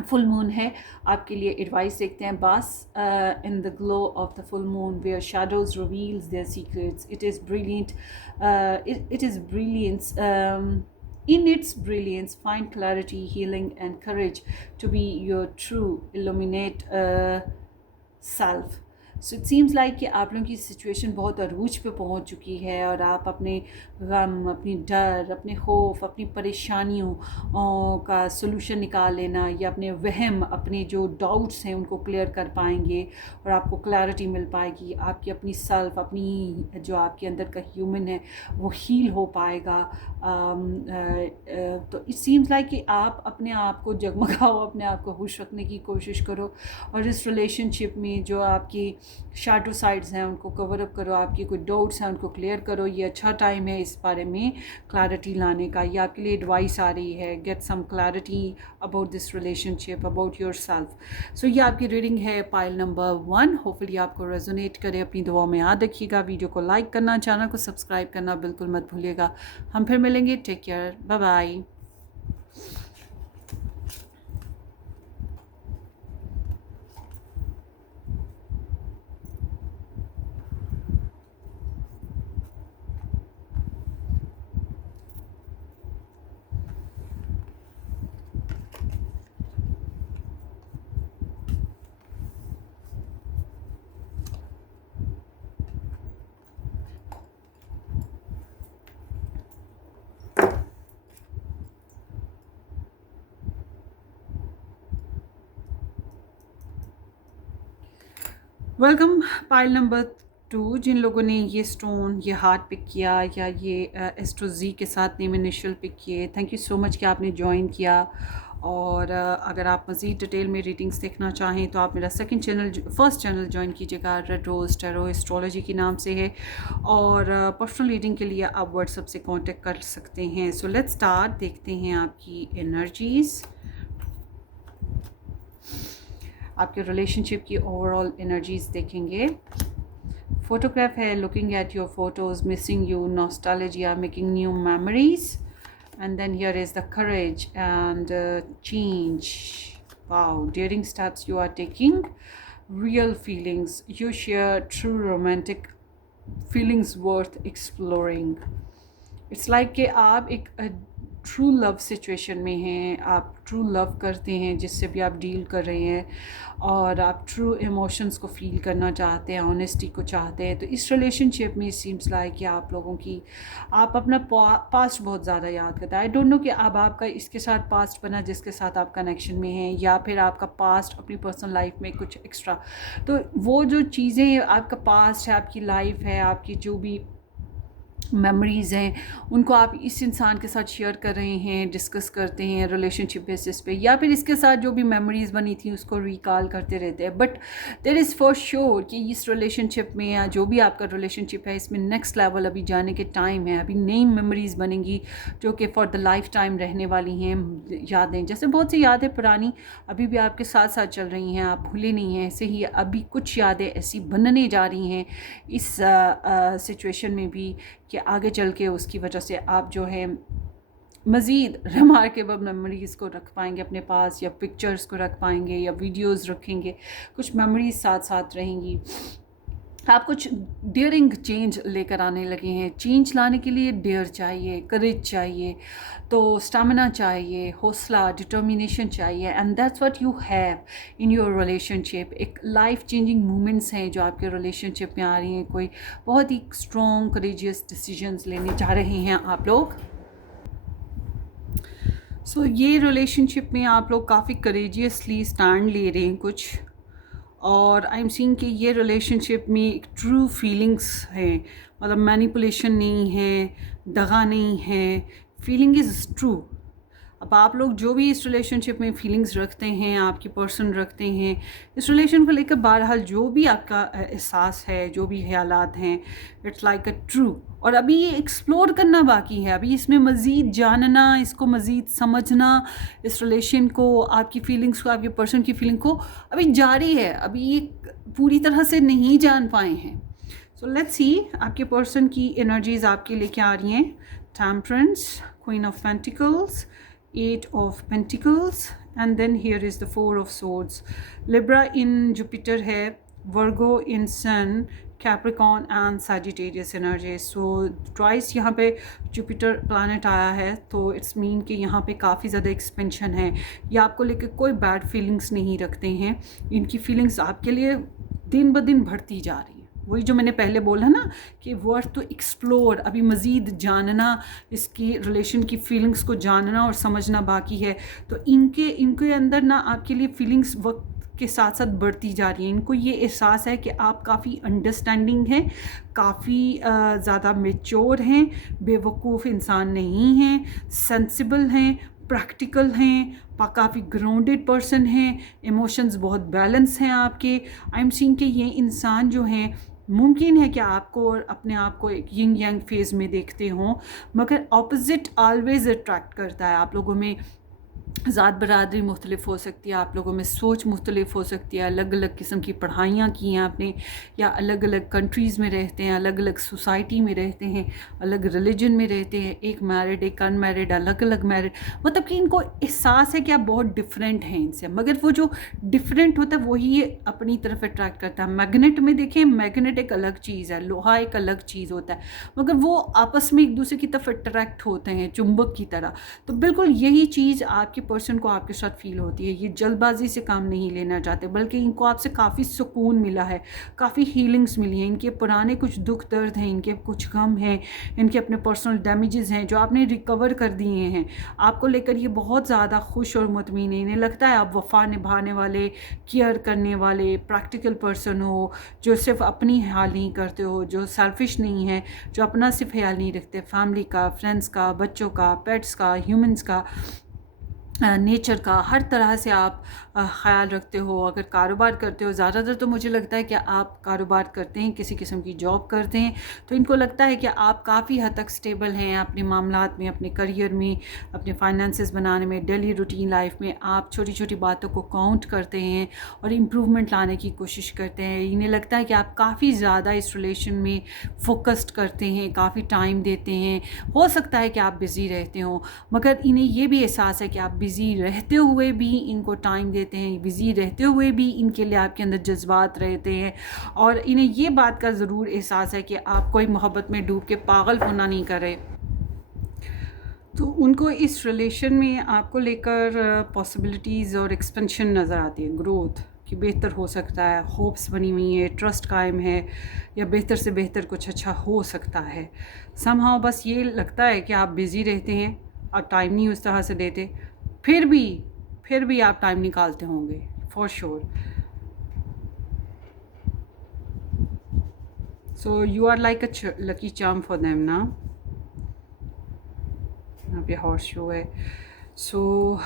फुल मून है, आपके लिए एडवाइस देखते हैं। Bask in the glow of the full moon where shadows reveals their secrets, it is brilliant, it is brilliance, in its brilliance find clarity, healing and courage to be your true illuminate self. So it seems like कि आप लोगों की situation बहुत अरूज पे पहुंच चुकी है और आप अपने गम, अपनी डर, अपने खौफ, अपनी परेशानियों का सलूशन निकाल लेना या अपने वहम, अपने जो डाउट्स हैं उनको क्लियर कर पाएंगे और आपको क्लैरिटी मिल पाएगी। आपकी अपनी सेल्फ, अपनी जो आपके अंदर का ह्यूमन है वो हील हो पाएगा। तो इट सीम्स लाइक कि आप अपने आप को जगमगाओ, अपने आप को खुश रखने की कोशिश करो और इस रिलेशनशिप में जो आपकी शैडो साइड्स हैं उनको कवर अप करो, आपकी कोई डाउट्स हैं उनको क्लियर करो। ये अच्छा टाइम है इस बारे में क्लैरिटी लाने का। ये आपके लिए एडवाइस आ रही है, get some clarity about this relationship, about yourself. So ये आपकी रीडिंग है पाइल नंबर 1। होपफुली आपको रेजोनेट करे। अपनी दुआओं में याद रखिएगा। वीडियो को लाइक करना, चैनल को सब्सक्राइब करना बिल्कुल मत भूलिएगा। हम फिर मिलेंगे। Take care, bye bye. Welcome pile number 2। जिन लोगों ने ये स्टोन, ये हार्ट पिक किया या ये एस्ट्रोजी के साथ नेम इनिशियल पिक किए, थैंक यू सो मच कि आपने ज्वाइन किया। और अगर आप मज़ीद डिटेल में रीडिंग्स देखना चाहें तो आप मेरा फर्स्ट चैनल ज्वाइन कीजिएगा, रेड रोज़ टैरो एस्ट्रोलॉजी के नाम से है। और पर्सनल रीडिंग के लिए आप व्हाट्सएप से कांटेक्ट कर सकते हैं। So let's start. देखते हैं आपकी एनर्जीज़, आपके रिलेशनशिप की ओवरऑल एनर्जीज देखेंगे। फोटोग्राफ है, looking at your photos, missing you, nostalgia, making new memories, and then here is the courage and change. Wow, daring steps you are taking, real feelings, you share true romantic feelings worth exploring. It's like कि आप एक true love situation में हैं, आप true love करते हैं जिससे भी आप डील कर रहे हैं और आप ट्रू इमोशंस को फील करना चाहते हैं, ऑनेस्टी को चाहते हैं। तो इस रिलेशनशिप में सीम्स लाइक कि आप लोगों की, आप अपना पास्ट बहुत ज़्यादा याद करता है। आई डोंट नो कि अब आपका इसके साथ पास्ट बना जिसके साथ आप कनेक्शन में हैं, या फिर आपका पास्ट अपनी पर्सनल लाइफ में कुछ एक्स्ट्रा। तो वो जो चीज़ें आपका पास्ट है, आपकी लाइफ है, आपकी जो भी मेमोरीज़ हैं उनको आप इस इंसान के साथ शेयर कर रहे हैं, डिस्कस करते हैं रिलेशनशिप बेसिस पे, या फिर इसके साथ जो भी मेमोरीज़ बनी थी उसको रिकॉल करते रहते हैं। But there is for sure कि इस रिलेशनशिप में या जो भी आपका रिलेशनशिप है इसमें नेक्स्ट लेवल अभी जाने के टाइम है। अभी नई मेमोरीज़ बनेंगी जो कि फॉर द लाइफ टाइम रहने वाली हैं। यादें, जैसे बहुत सी यादें पुरानी अभी भी आपके साथ साथ चल रही हैं, आप भूले नहीं हैं, ऐसे ही अभी कुछ यादें ऐसी बनने जा रही हैं इस सिचुएशन में भी कि आगे चल के उसकी वजह से आप जो है मज़ीद रिमार्केबल मेमोरीज़ को रख पाएंगे अपने पास, या पिक्चर्स को रख पाएंगे, या वीडियोस रखेंगे, कुछ मेमोरीज साथ साथ रहेंगी। आप कुछ डेयरिंग चेंज लेकर आने लगे हैं। चेंज लाने के लिए डेयर चाहिए, करेज चाहिए, तो स्टामिना चाहिए, हौसला, डिटर्मिनेशन चाहिए, and that's what you have in your relationship. एक लाइफ चेंजिंग मोमेंट्स हैं जो आपके रिलेशनशिप में आ रही हैं। कोई बहुत ही स्ट्रॉन्ग करेजियस डिसीजंस लेने जा रहे हैं आप लोग। सो ये रिलेशनशिप में आप लोग काफ़ी करेजियसली स्टैंड ले रहे हैं कुछ, और आई एम सीइंग कि ये रिलेशनशिप में एक ट्रू फीलिंग्स है, मतलब मैनिपुलेशन नहीं है, दगा नहीं है, फीलिंग इज़ ट्रू। अब आप लोग जो भी इस रिलेशनशिप में फीलिंग्स रखते हैं, आपकी पर्सन रखते हैं, इस रिलेशन को लेकर बहरहाल जो भी आपका एहसास है, जो भी ख्यालात हैं, इट्स लाइक अ ट्रू। और अभी ये एक्सप्लोर करना बाकी है, अभी इसमें मज़ीद जानना, इसको मज़ीद समझना, इस रिलेशन को, आपकी फीलिंग्स को, आपके पर्सन की फीलिंग को अभी जारी है, अभी ये पूरी तरह से नहीं जान पाए हैं। सो लेट्स सी आपके पर्सन की एनर्जीज आपके लिए क्या आ रही हैं। Temperance, queen of pentacles, 8 of Pentacles, and then here is the 4 of Swords. Libra in Jupiter है, Virgo in Sun, Capricorn and Sagittarius energy. So twice यहाँ पे Jupiter planet आया है, तो इट्स मीन कि यहाँ पे काफ़ी ज़्यादा एक्सपेंशन है। ये आपको लेकर कोई बैड फीलिंग्स नहीं रखते हैं, इनकी फीलिंग्स आपके लिए दिन ब दिन बढ़ती जा रही है। वही जो मैंने पहले बोला ना कि वर्थ टू एक्सप्लोर, अभी मज़ीद जानना, इसकी रिलेशन की फीलिंग्स को जानना और समझना बाकी है। तो इनके अंदर ना आपके लिए फीलिंग्स वक्त के साथ साथ बढ़ती जा रही हैं। इनको ये एहसास है कि आप काफ़ी अंडरस्टैंडिंग हैं, काफ़ी ज़्यादा मेच्योर हैं, बेवकूफ़ इंसान नहीं हैं, सेंसिबल हैं, प्रैक्टिकल हैं, काफ़ी ग्राउंडेड पर्सन हैं, इमोशंस बहुत बैलेंस हैं आपके। आई एम सीइंग कि ये इंसान जो हैं, मुमकिन है कि आपको और अपने आप को एक यिंग यांग फेज़ में देखते हों, मगर ऑपोजिट ऑलवेज़ अट्रैक्ट करता है। आप लोगों में ज़ात बरादरी मुख्तलिफ हो सकती है, आप लोगों में सोच मुख्तलिफ हो सकती है, अलग अलग किस्म की पढ़ाइयाँ की हैं आपने, या अलग अलग कंट्रीज़ में रहते हैं, अलग अलग सोसाइटी में रहते हैं, अलग रिलीजन में रहते हैं, एक मैरिड, एक अनमैरिड, अलग अलग मैरिड। मतलब कि इनको एहसास है कि आप बहुत डिफरेंट हैं इनसे, मगर वो जो डिफरेंट होता है वही ये अपनी तरफ अट्रैक्ट करता है। मैग्नेट में देखें, मैग्नेट एक अलग चीज़ है, लोहा एक अलग चीज़ होता है, मगर वो आपस में एक दूसरे की तरफ अट्रैक्ट होते हैं चुंबक की तरह। तो बिल्कुल यही चीज़ आपके पर्सन को आपके साथ फील होती है। ये जल्दबाजी से काम नहीं लेना चाहते, बल्कि इनको आपसे काफ़ी सुकून मिला है, काफ़ी हीलिंग्स मिली हैं। इनके पुराने कुछ दुख दर्द हैं, इनके कुछ गम हैं, इनके अपने पर्सनल डैमेजेस हैं जो आपने रिकवर कर दिए हैं। आपको लेकर ये बहुत ज़्यादा खुश और मुतमीन है। इन्हें लगता है आप वफ़ा निभाने वाले, केयर करने वाले, प्रैक्टिकल पर्सन हो, जो सिर्फ अपनी ख्याल नहीं करते हो, जो सेल्फिश नहीं है, जो अपना सिर्फ ख्याल नहीं रखते, फैमिली का, फ्रेंड्स का, बच्चों का, पेट्स का, ह्यूमंस का, नेचर का, हर तरह से आप ख़्याल रखते हो। अगर कारोबार करते हो, ज़्यादातर तो मुझे लगता है कि आप कारोबार करते हैं, किसी किस्म की जॉब करते हैं, तो इनको लगता है कि आप काफ़ी हद तक स्टेबल हैं अपने मामलात में, अपने करियर में, अपने फाइनेंसेस बनाने में, डेली रूटीन लाइफ में। आप छोटी छोटी बातों को काउंट करते हैं और इम्प्रूवमेंट लाने की कोशिश करते हैं। इन्हें लगता है कि आप काफ़ी ज़्यादा इस रिलेशन में फोकस्ड करते हैं, काफ़ी टाइम देते हैं। हो सकता है कि आप बिज़ी रहते हो, मगर इन्हें ये भी एहसास है कि आप बिज़ी रहते हुए भी इनको टाइम देते हैं, बिज़ी रहते हुए भी इनके लिए आपके अंदर जज्बात रहते हैं, और इन्हें ये बात का ज़रूर एहसास है कि आप कोई मोहब्बत में डूब के पागल होना नहीं कर रहे। तो उनको इस रिलेशन में आपको लेकर पॉसिबिलिटीज़ और एक्सपेंशन नज़र आती है, ग्रोथ कि बेहतर हो सकता है, होप्स बनी हुई है, ट्रस्ट कायम है, या बेहतर से बेहतर कुछ अच्छा हो सकता है। समहाउ बस ये लगता है कि आप बिज़ी रहते हैं और टाइम नहीं उस तरह से देते, फिर भी आप टाइम निकालते होंगे for sure. So you are like a lucky charm for them ना। यहाँ पे हॉर्स शो है। सो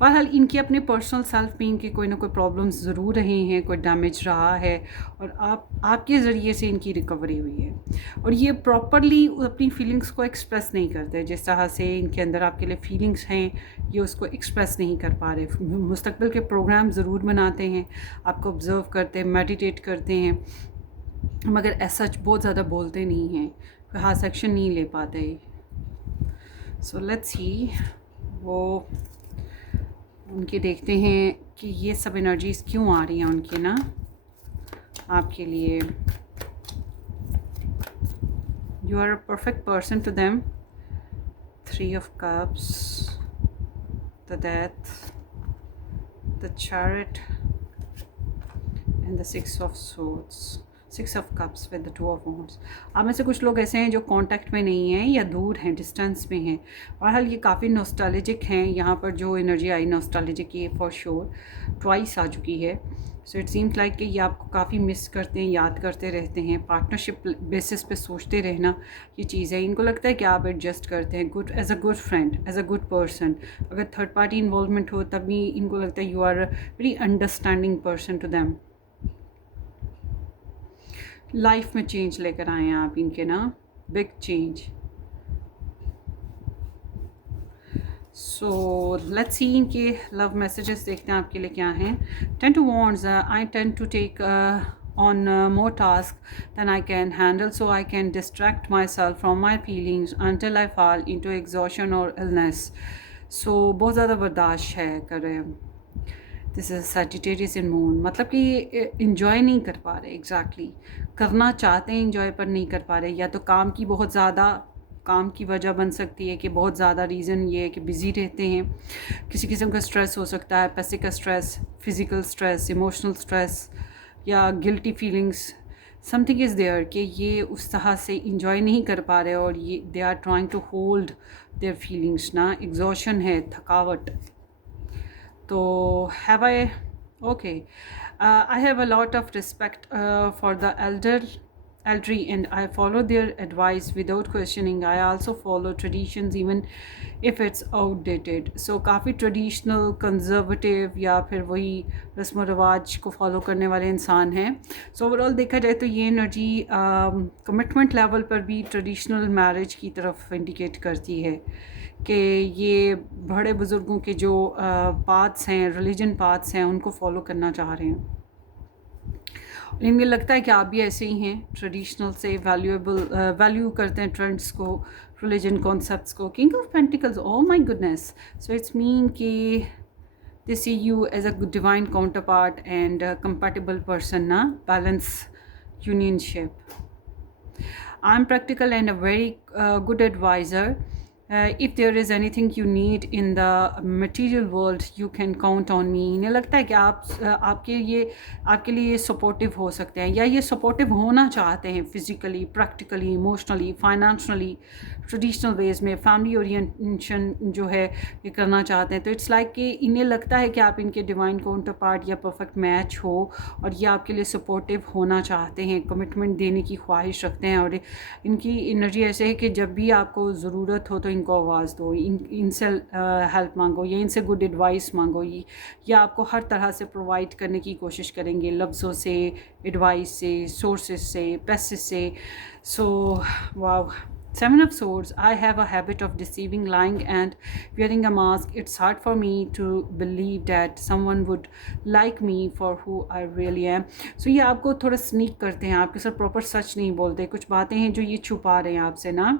बहरहाल इनके अपने पर्सनल सेल्फ में इनके कोई ना कोई प्रॉब्लम्स ज़रूर रहे हैं, कोई डैमेज रहा है, और आपके ज़रिए से इनकी रिकवरी हुई है। और ये प्रॉपरली अपनी फीलिंग्स को एक्सप्रेस नहीं करते, जिस तरह से इनके अंदर आपके लिए फीलिंग्स हैं, ये उसको एक्सप्रेस नहीं कर पा रहे। मुस्तकबिल के प्रोग्राम ज़रूर बनाते हैं, आपको ऑब्ज़र्व करते हैं, मेडिटेट करते हैं, मगर ऐसा बहुत ज़्यादा बोलते नहीं हैं, कोई ख़ास एक्शन नहीं ले पाते। सो लेट्स सी वो उनके देखते हैं कि ये सब एनर्जीज़ क्यों आ रही हैं उनके ना आपके लिए। You are a perfect person to them. 3 of Cups, the Death, the Chariot and the 6 of Swords. 6 of cups with the 2 of wands. आप में से कुछ लोग ऐसे हैं जो कांटेक्ट में नहीं हैं या दूर हैं, डिस्टेंस में हैं। बहरहाल ये काफ़ी नॉस्टैल्जिक हैं। यहाँ पर जो एनर्जी आई नॉस्टैल्जिक की फॉर श्योर ट्वाइस आ चुकी है। सो इट सीम्स लाइक कि ये आपको काफ़ी मिस करते हैं, याद करते रहते हैं। पार्टनरशिप बेसिस पे सोचते रहना ये चीज़ है। इनको लगता है कि आप एडजस्ट करते हैं good as a good friend, as a good person. अगर थर्ड पार्टी इन्वॉल्वमेंट हो तभी इनको लगता है you are a very understanding person to them. Life में चेंज लेकर आए हैं आप इनके ना, big change. So let's see इनके लव मैसेजेस देखते हैं आपके लिए क्या हैं। 10 two wands, I tend to take on more tasks than I can handle, so I can distract myself from my feelings until I fall into exhaustion or illness. So बहुत ज़्यादा बर्दाश्त है कर रहे हैं। This is Sagittarius in moon, मतलब कि enjoy नहीं कर पा रहे। एग्जैक्टली करना चाहते हैं इंजॉय पर नहीं कर पा रहे। या तो काम की बहुत ज़्यादा, काम की वजह बन सकती है कि बहुत ज़्यादा रीज़न ये है कि बिज़ी रहते हैं। किसी किस्म का स्ट्रेस हो सकता है, पैसे का stress, physical stress, emotional stress या guilty feelings. Something is there कि ये उस तरह से इंजॉय नहीं कर पा रहे और ये they are trying to hold their feelings ना। एग्जॉशन है, थकावट। तो have I okay, I have a lot of respect for the elderly and I follow their advice without questioning. I also follow traditions even if it's outdated. So काफ़ी traditional, conservative या फिर वही रस्म व रवाज को फॉलो करने वाले इंसान हैं। सो ओवरऑल देखा जाए तो ये एनर्जी कमिटमेंट लेवल पर भी ट्रेडिशनल मैरिज की तरफ इंडिकेट करती है कि ये बड़े बुज़ुर्गों के जो पाथ्स हैं, रिलीजन पाथ्स हैं, उनको फॉलो करना चाह रहे हैं। इनमें लगता है कि आप भी ऐसे ही हैं, ट्रेडिशनल से वैल्यू करते हैं ट्रेंड्स को, रिलीजन कॉन्सेप्ट्स को। King of pentacles, oh my goodness. So it's mean कि they see you as a divine counterpart and compatible person ना, balance unionship. I am practical and a very good adviser. If there is anything you need in the material world, you can count on me. इन्हें लगता है कि आपके लिए ये supportive हो सकते हैं या ये सपोर्टिव होना चाहते हैं physically, practically, emotionally, financially, traditional ways में फैमिली ओरिएंटेशन जो है ये करना चाहते हैं। तो इट्स लाइक कि इन्हें लगता है कि आप इनके डिवाइन काउंटर पार्ट या परफेक्ट मैच हो और ये आपके लिए सपोर्टिव होना चाहते हैं, कमिटमेंट देने की ख्वाहिश रखते हैं। और इनकी एनर्जी ऐसे है कि जब भी आपको ज़रूरत हो तो इनको आवाज़ दो, इनसे हेल्प मांगो या इनसे गुड एडवाइस मांगो। या आपको हर तरह से प्रोवाइड करने की कोशिश करेंगे, लफ्ज़ों से, एडवाइस से, सोर्सेज से, पैसे से। So wow, 7 of Swords. I have a habit of deceiving, lying and wearing a mask. It's hard for me to believe that someone would like me for who I really am. So ये आपको थोड़ा sneak करते हैं, आपके साथ proper सच नहीं बोलते। कुछ बातें हैं जो ये छुपा रहे हैं आपसे ना।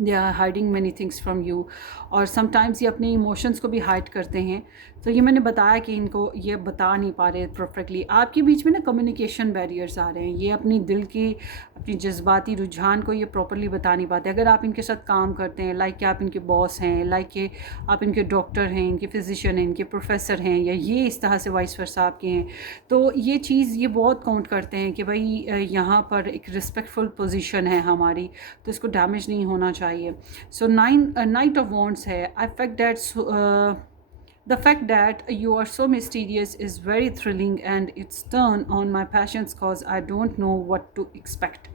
They are hiding many things from you. और समटाइम्स ये अपने इमोशंस को भी हाइड करते हैं। तो ये मैंने बताया कि इनको ये बता नहीं पा रहे परफेक्टली। आपके बीच में ना कम्युनिकेशन बैरियर्स आ रहे हैं। ये अपनी दिल की, अपनी जज्बाती रुझान को ये प्रॉपरली बता नहीं पाते। अगर आप इनके साथ काम करते हैं, लाइक कि आप इनके बॉस हैं, लाइक कि आप इनके डॉक्टर हैं, इनके फिजिशियन हैं, इनके प्रोफेसर हैं, या ये इस तरह से वाइस वर्सा आपके हैं, तो ये चीज़ ये बहुत काउंट करते हैं कि भाई यहाँ पर एक रिस्पेक्टफुल पोजीशन है हमारी, तो इसको डैमेज नहीं होना चाहिए। सो नाइट ऑफ वॉन्ड्स है। I fact that The fact that you are so mysterious is very thrilling and it's turn on my passions cause I don't know what to expect.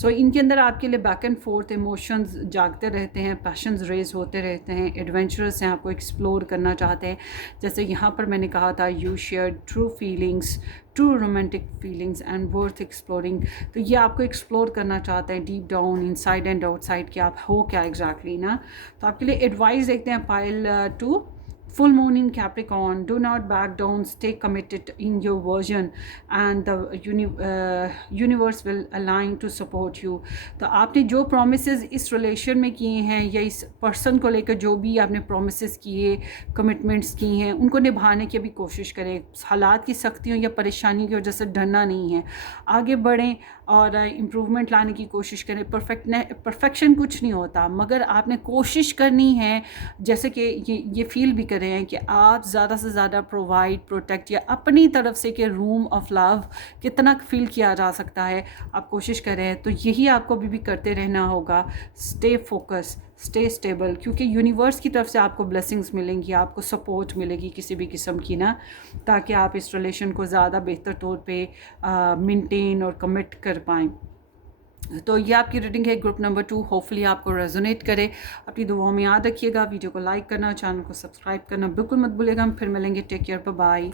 So इनके अंदर आपके लिए back and fourth emotions जागते रहते हैं, patience raise होते रहते हैं, एडवेंचरस हैं, आपको एक्सप्लोर करना चाहते हैं। जैसे यहाँ पर मैंने कहा था, you share true feelings, true romantic feelings and worth exploring. तो ये आपको एक्सप्लोर करना चाहते हैं deep down, inside and outside, कि आप हो क्या एग्जैक्टली ना। तो आपके लिए एडवाइस देखते हैं pile 2। Full moon in Capricorn, do not back down, stay committed in your version and the universe will align to support you. तो आपने जो promises इस relation में किए हैं या इस person को लेकर जो भी आपने promises किए, commitments की हैं, उनको निभाने की भी कोशिश करें। हालात की सख्तियों या परेशानी की वजह से डरना नहीं है, आगे बढ़ें और इम्प्रूवमेंट लाने की कोशिश करें। परफेक्शन कुछ नहीं होता, मगर आपने कोशिश करनी है। जैसे कि ये फील भी करें रहे हैं कि आप ज़्यादा से ज़्यादा प्रोवाइड, प्रोटेक्ट या अपनी तरफ से कि रूम ऑफ लव कितना फील किया जा सकता है आप कोशिश करें। तो यही आपको अभी भी करते रहना होगा। स्टे फोकस, स्टे स्टेबल, क्योंकि यूनिवर्स की तरफ से आपको ब्लेसिंग्स मिलेंगी, आपको सपोर्ट मिलेगी किसी भी किस्म की ना, ताकि आप इस रिलेशन को ज़्यादा बेहतर तौर पे मेंटेन और कमिट कर पाएँ। तो ये आपकी रीडिंग है ग्रुप नंबर 2। होपफुली आपको रेजोनेट करे। अपनी दुआओं में याद रखिएगा। वीडियो को लाइक करना, चैनल को सब्सक्राइब करना बिल्कुल मत भूलिएगा। हम फिर मिलेंगे। Take care, bye bye.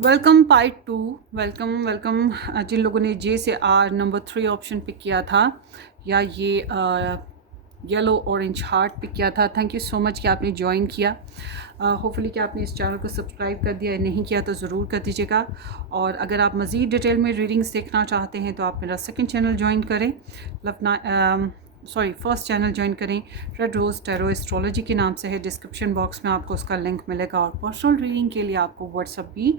Welcome part 2। Welcome जिन लोगों ने जे से आर नंबर 3 ऑप्शन पिक किया था या ये येलो ऑरेंज हार्ट पिक किया था, थैंक यू सो मच कि आपने ज्वाइन किया। होपफुली कि आपने इस चैनल को सब्सक्राइब कर दिया है, नहीं किया तो ज़रूर कर दीजिएगा। और अगर आप मज़ीद डिटेल में रीडिंग्स देखना चाहते हैं तो आप मेरा सेकंड चैनल ज्वाइन करें, फर्स्ट चैनल ज्वाइन करें। रेड रोज़ टैरो एस्ट्रोलॉजी के नाम से है। डिस्क्रिप्शन बॉक्स में आपको उसका लिंक मिलेगा और पर्सनल रीडिंग के लिए आपको व्हाट्सअप भी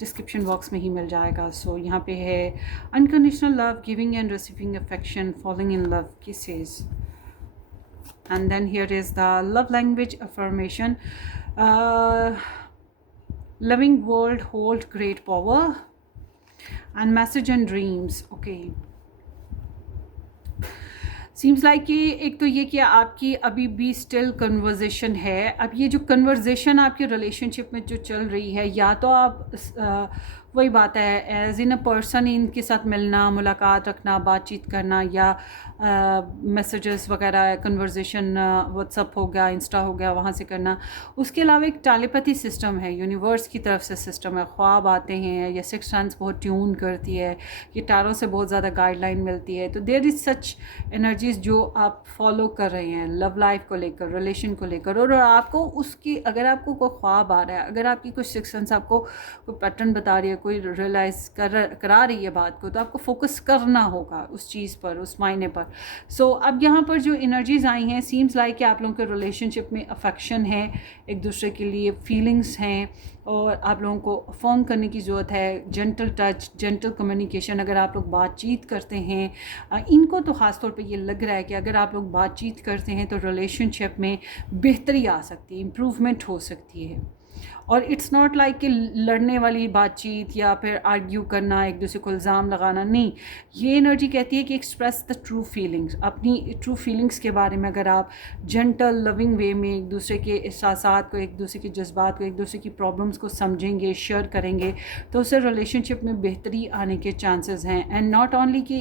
डिस्क्रिप्शन बॉक्स में ही मिल जाएगा। सो यहाँ पे है unconditional love, giving and receiving affection, following in love, kisses. And then here is the love language affirmation. Loving world hold great power and message and dreams. Okay. Seems like कि एक तो ये कि आपकी अभी भी स्टिल कन्वर्जेशन है। अब ये जो कन्वर्जेशन आपके रिलेशनशिप में जो चल रही है, या तो आप वही बात है एज इन अ पर्सन इनके साथ मिलना, मुलाकात रखना, बातचीत करना, या मैसेजेस वगैरह, कन्वर्जेशन व्हाट्सअप हो गया, इंस्टा हो गया, वहाँ से करना। उसके अलावा एक टेलीपैथी सिस्टम है, यूनिवर्स की तरफ से सिस्टम है। ख्वाब आते हैं या सिक्स सेंस बहुत ट्यून करती है, कि टैरो से बहुत ज़्यादा गाइडलाइन मिलती है। तो देयर इज़ सच एनर्जीज जो आप फॉलो कर रहे हैं लव लाइफ को लेकर, रिलेशन को लेकर। और आपको उसकी, अगर आपको कोई ख्वाब आ रहा है, अगर आपकी कुछ सिक्स सेंस आपको कोई पैटर्न बता रही है, कोई रियलाइज़ करा रही है बात को, तो आपको फोकस करना होगा उस चीज़ पर, उस मायने पर। सो अब यहाँ पर जो एनर्जीज़ आई हैं, सीम्स लाइक कि आप लोगों के रिलेशनशिप में अफेक्शन है, एक दूसरे के लिए फीलिंग्स हैं, और आप लोगों को अफर्म करने की ज़रूरत है। जेंटल टच, जेंटल कम्युनिकेशन, अगर आप लोग बातचीत करते हैं, इनको तो ख़ास तौर पे ये लग रहा है कि अगर आप लोग बातचीत करते हैं तो रिलेशनशिप में बेहतरी आ सकती है, इम्प्रूवमेंट हो सकती है। और इट्स नॉट लाइक कि लड़ने वाली बातचीत या फिर आर्ग्यू करना, एक दूसरे को इल्ज़ाम लगाना, नहीं। ये एनर्जी कहती है कि एक्सप्रेस द ट्रू फीलिंग्स, अपनी ट्रू फीलिंग्स के बारे में अगर आप जेंटल लविंग वे में एक दूसरे के एहसासात को, एक दूसरे के जज्बात को, एक दूसरे की प्रॉब्लम्स को समझेंगे, शेयर करेंगे, तो उससे रिलेशनशिप में बेहतरी आने के चांसेस हैं। एंड नॉट ओनली कि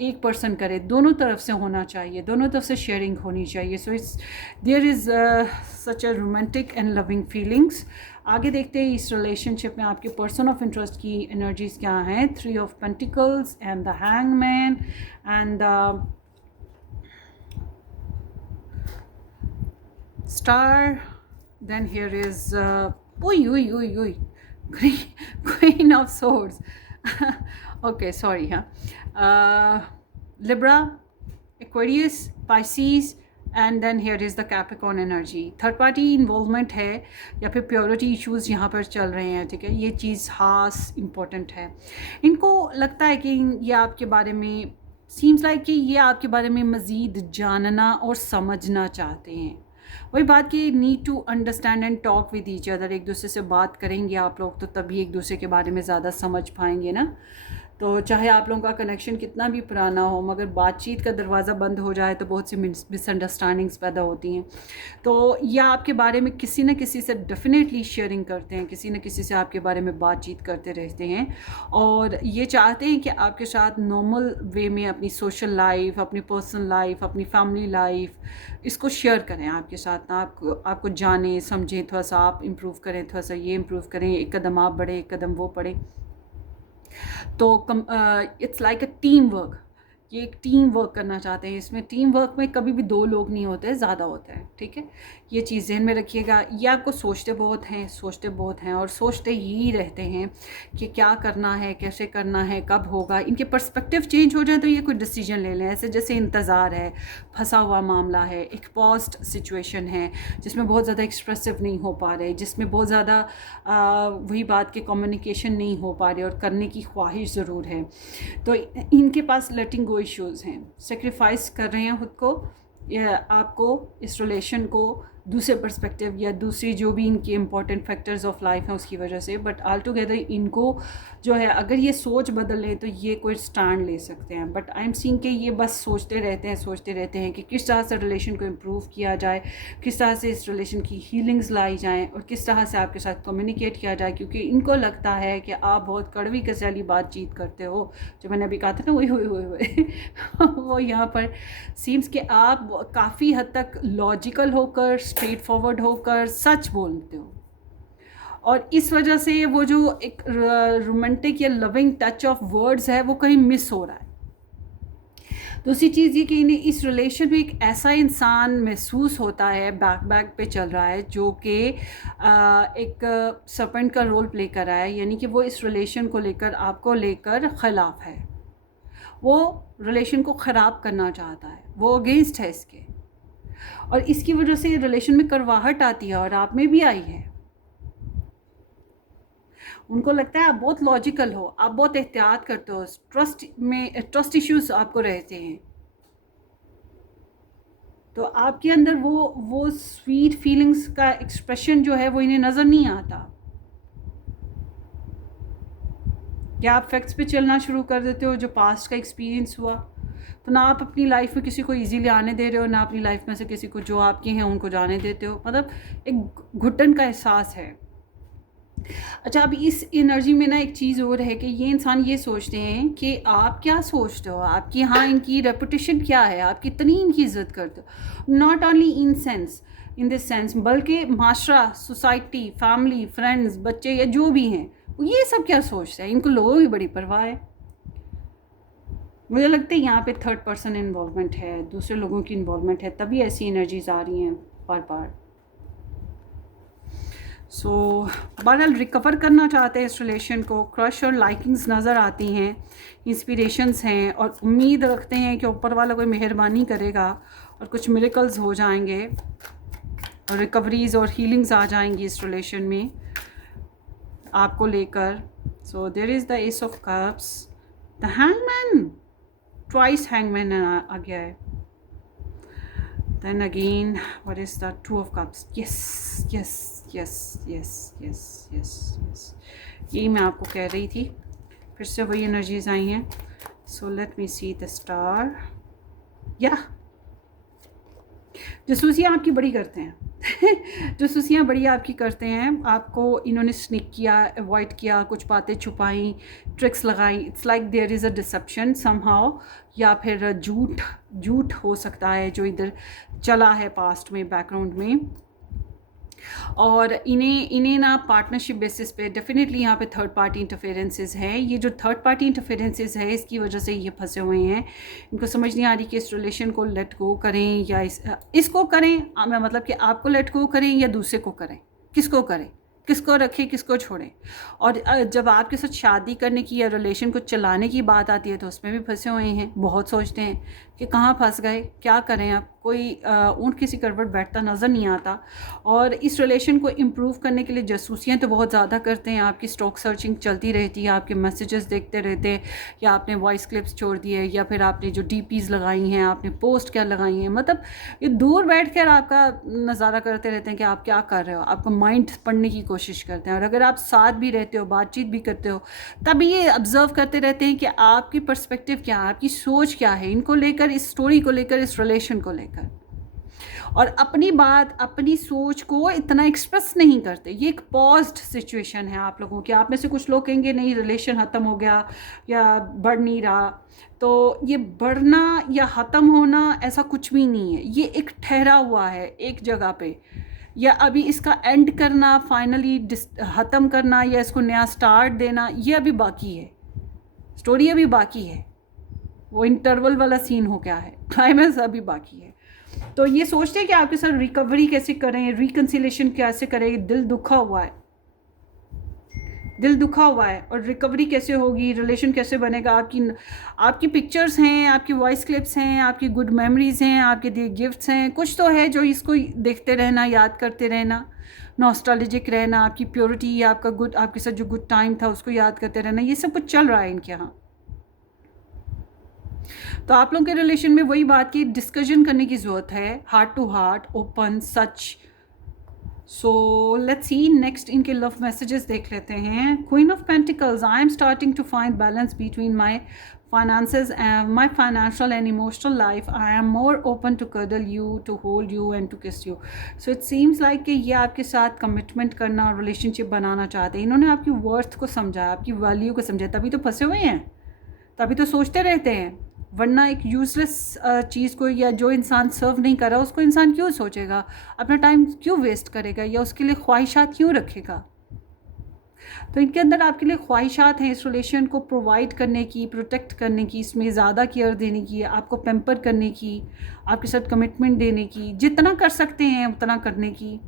एक पर्सन करे, दोनों तरफ से होना चाहिए, दोनों तरफ से शेयरिंग होनी चाहिए। So it's there is such a romantic and loving feelings. आगे देखते हैं इस रिलेशनशिप में आपके पर्सन ऑफ इंटरेस्ट की एनर्जीज क्या हैं। 3 of pentacles and the hangman and star. Then here is queen of swords. Okay, sorry. हाँ, Libra, Aquarius, Pisces, and then here is the Capricorn energy. Third party involvement है या फिर purity issues यहाँ पर चल रहे हैं, ठीक है। ये चीज़ खास इम्पोर्टेंट है। इनको लगता है कि ये आपके बारे में, सीम्स लाइक कि ये आपके बारे में मज़ीद जानना और समझना चाहते हैं। वही बात कि need to understand and talk with each other, एक दूसरे से बात करेंगे आप लोग तो तभी एक दूसरे के बारे में ज़्यादा समझ पाएंगे ना। तो चाहे आप लोगों का कनेक्शन कितना भी पुराना हो, मगर बातचीत का दरवाज़ा बंद हो जाए तो बहुत सी मिसअंडरस्टैंडिंग्स पैदा होती हैं। तो यह आपके बारे में किसी न किसी से डेफिनेटली शेयरिंग करते हैं, किसी न किसी से आपके बारे में बातचीत करते रहते हैं, और ये चाहते हैं कि आपके साथ नॉर्मल वे में अपनी सोशल लाइफ, अपनी पर्सनल लाइफ, अपनी फैमिली लाइफ, इसको शेयर करें आपके साथ ना। आपको जाने समझें, थोड़ा सा आप इम्प्रूव करें, थोड़ा सा ये इम्प्रूव करें, एक कदम आप बढ़े, एक कदम वो पढ़े। तो it's like a team work. ये एक टीम वर्क करना चाहते हैं। इसमें टीम वर्क में कभी भी 2 लोग नहीं होते, ज़्यादा होते हैं, ठीक है। ये चीज़ ज़हन में रखिएगा। ये आपको सोचते बहुत हैं और सोचते ही रहते हैं कि क्या करना है, कैसे करना है, कब होगा। इनके पर्सपेक्टिव चेंज हो जाए तो ये कोई डिसीजन ले लें। ऐसे जैसे इंतज़ार है, फंसा हुआ मामला है, एक पॉज्ड सिचुएशन है जिसमें बहुत ज़्यादा एक्सप्रेसिव नहीं हो पा रहे, जिसमें बहुत ज़्यादा वही बात के कम्युनिकेशन नहीं हो पा रहे और करने की ख्वाहिश ज़रूर है। तो इनके पास लेटिंग गो इश्यूज़ हैं, सेक्रीफाइस कर रहे हैं ख़ुद को या आपको, इस रिलेशन को, दूसरे पर्सपेक्टिव या दूसरी जो भी इनके इंपॉर्टेंट फैक्टर्स ऑफ लाइफ हैं उसकी वजह से। बट ऑल टुगेदर इनको जो है, अगर ये सोच बदल लें तो ये कोई स्टैंड ले सकते हैं। बट आई एम सीइंग कि ये बस सोचते रहते हैं कि किस तरह से रिलेशन को इम्प्रूव किया जाए, किस तरह से इस रिलेशन की हीलिंग्स लाई जाएँ और किस तरह से आपके साथ कम्युनिकेट किया जाए। क्योंकि इनको लगता है कि आप बहुत कड़वी कसैली बातचीत करते हो, जो मैंने अभी कहा था ना, वही हुए वो यहाँ पर सीम्स कि आप काफ़ी हद तक लॉजिकल होकर, स्ट्रेट फॉरवर्ड होकर सच बोलते हो और इस वजह से वो जो एक रोमांटिक या लविंग टच ऑफ वर्ड्स है वो कहीं मिस हो रहा है। दूसरी चीज़ ये कि इन्हें इस रिलेशन में एक ऐसा इंसान महसूस होता है, बैक पे चल रहा है, जो कि एक सर्पेंट का रोल प्ले कर रहा है। यानी कि वो इस रिलेशन को लेकर, आपको लेकर ख़िलाफ़ है, वो रिलेशन को ख़राब करना चाहता है, वो अगेंस्ट है इसके, और इसकी वजह से रिलेशन में करवाहट आती है और आप में भी आई है। उनको लगता है आप बहुत लॉजिकल हो, आप बहुत एहतियात करते हो, ट्रस्ट इश्यूज़ आपको रहते हैं, तो आपके अंदर वो स्वीट फीलिंग्स का एक्सप्रेशन जो है वो इन्हें नज़र नहीं आता। क्या आप फैक्ट्स पे चलना शुरू कर देते हो, जो पास्ट का एक्सपीरियंस हुआ, तो ना आप अपनी लाइफ में किसी को इजीली आने दे रहे हो, ना अपनी लाइफ में से किसी को जो आपके हैं उनको जाने देते हो। मतलब एक घुटन का एहसास है। अच्छा, अब इस एनर्जी में ना एक चीज़ और है कि ये इंसान ये सोचते हैं कि आप क्या सोचते हो, आपकी यहाँ इनकी रेपुटेशन क्या है, आप कितनी इनकी इज्जत करते हो। Not only in this sense, बल्कि माशरा, सोसाइटी, फैमिली, फ्रेंड्स, बच्चे या जो भी हैं, ये सब क्या सोचते हैं। इनको लोगों की बड़ी परवाह है। मुझे लगता है यहाँ पे थर्ड पर्सन इन्वॉल्वमेंट है, दूसरे लोगों की इन्वॉल्वमेंट है, तभी ऐसी एनर्जीज आ रही हैं बार बार। सो बहरहाल रिकवर करना चाहते हैं इस रिलेशन को। क्रश और लाइकिंग्स नज़र आती हैं, इंस्पिरेशंस हैं, और उम्मीद रखते हैं कि ऊपर वाला कोई मेहरबानी करेगा और कुछ मिरेकल्स हो जाएंगे और रिकवरीज और हीलिंग्स आ जाएंगी इस रिलेशन में आपको लेकर। So there is the ace of cups, the hangman, twice hangman आ गया है। Then again, what is the Two of Cups? Yes. यही मैं आपको कह रही थी, फिर से वही एनर्जीज आई हैं। सो let me see the star. या जासूसियाँ आपकी बड़ी करते हैं जासूसियाँ बड़ी आपकी करते हैं। आपको इन्होंने स्निक किया, अवॉइड किया, कुछ बातें छुपाई, ट्रिक्स लगाई। It's like there is a deception somehow, या फिर झूठ हो सकता है जो इधर चला है पास्ट में, बैकग्राउंड में। और इन्हें ना पार्टनरशिप बेसिस पे डेफिनेटली यहाँ पे थर्ड पार्टी इंटरफेरेंसेस हैं। ये जो थर्ड पार्टी इंटरफेरेंसेस है, इसकी वजह से ये फंसे हुए हैं। इनको समझ नहीं आ रही कि इस रिलेशन को लेट गो करें या इसको करें, मतलब कि आपको लेट गो करें या दूसरे को करें, किसको करें, किसको रखें, किसको छोड़ें। और जब आपके साथ शादी करने की या रिलेशन को चलाने की बात आती है तो उसमें भी फंसे हुए हैं। बहुत सोचते हैं कि कहाँ फंस गए, क्या करें। अब कोई ऊँट किसी करवट बैठता नज़र नहीं आता। और इस रिलेशन को इम्प्रूव करने के लिए जासूसियाँ तो बहुत ज़्यादा करते हैं। आपकी स्टॉक सर्चिंग चलती रहती है, आपके मैसेजेस देखते रहते हैं, या आपने वॉइस क्लिप्स छोड़ दिए, या फिर आपने जो DPs लगाई हैं, आपने पोस्ट क्या लगाई हैं, मतलब ये दूर बैठ कर आपका नज़ारा करते रहते हैं कि आप क्या कर रहे हो। आपका माइंड पढ़ने की कोशिश करते हैं। और अगर आप साथ भी रहते हो, बातचीत भी करते हो, तब ये ऑब्ज़र्व करते रहते हैं कि आपकी पर्सपेक्टिव क्या है, आपकी सोच क्या है इनको लेकर, इस स्टोरी को लेकर, इस रिलेशन को लेकर। और अपनी बात, अपनी सोच को इतना एक्सप्रेस नहीं करते। ये एक पॉज्ड सिचुएशन है आप लोगों की। आप में से कुछ लोग कहेंगे नहीं, रिलेशन ख़त्म हो गया या बढ़ नहीं रहा। तो ये बढ़ना या ख़त्म होना ऐसा कुछ भी नहीं है। ये एक ठहरा हुआ है एक जगह पे, या अभी इसका एंड करना, फाइनली ख़त्म करना, या इसको नया स्टार्ट देना, ये अभी बाकी है। स्टोरी अभी बाकी है। वो इंटरवल वाला सीन हो गया है, क्लाइमैक्स अभी बाकी है। तो ये सोचते हैं कि आपके साथ रिकवरी कैसे करें, रिकन्सिलेशन कैसे करें, दिल दुखा हुआ है, दिल दुखा हुआ है, और रिकवरी कैसे होगी, रिलेशन कैसे बनेगा। आपकी पिक्चर्स हैं, आपकी वॉइस क्लिप्स हैं, आपकी गुड मेमोरीज़ हैं, आपके दिए गिफ्ट्स हैं, कुछ तो है जो इसको देखते रहना, याद करते रहना, नॉस्टैल्जिक रहना, आपकी प्योरिटी, आपका गुड, आपके साथ जो गुड टाइम था उसको याद करते रहना, ये सब कुछ चल रहा है इनके यहाँ। तो आप लोगों के रिलेशन में वही बात की डिस्कशन करने की ज़रूरत है, हार्ट टू हार्ट, ओपन, सच। सो लेट्स सी नेक्स्ट इनके लव मैसेजेस देख लेते हैं। Queen of pentacles, I am starting to find balance between my finances and my financial and emotional life. I am more open to cuddle you, to hold you and to kiss you. So it seems like कि ये आपके साथ commitment करना और relationship बनाना चाहते हैं। इन्होंने आपकी वर्थ को समझा, आपकी वैल्यू को समझा, तभी तो फंसे हुए हैं, तभी तो सोचते रहते हैं। वरना एक यूजलेस चीज़ को, या जो इंसान सर्व नहीं कर रहा उसको इंसान क्यों सोचेगा, अपना टाइम क्यों वेस्ट करेगा, या उसके लिए ख्वाहिशात क्यों रखेगा। तो इनके अंदर आपके लिए ख्वाहिशात हैं इस रिलेशन को प्रोवाइड करने की, प्रोटेक्ट करने की, इसमें ज़्यादा केयर देने की, आपको पैम्पर करने की, आपके साथ कमिटमेंट देने की, जितना कर सकते हैं उतना करने की।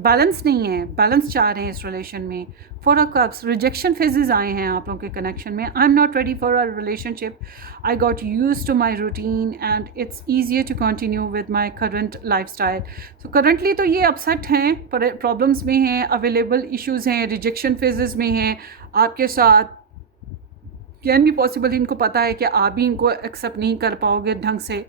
बैलेंस नहीं है, बैलेंस चाह रहे हैं इस रिलेशन में। 4 ऑफ कप्स, रिजेक्शन फेजेस आए हैं आप लोगों के कनेक्शन में। I am not ready for a relationship, I got use to my routine and it's easier to continue with my current life style. So currently तो ये upset हैं, problems में हैं, अवेलेबल इश्यूज़ हैं, रिजेक्शन फेजेस में हैं आपके साथ। कैन भी पॉसिबल, इनको पता है कि आप भी इनको एक्सेप्ट नहीं कर पाओगे ढंग से,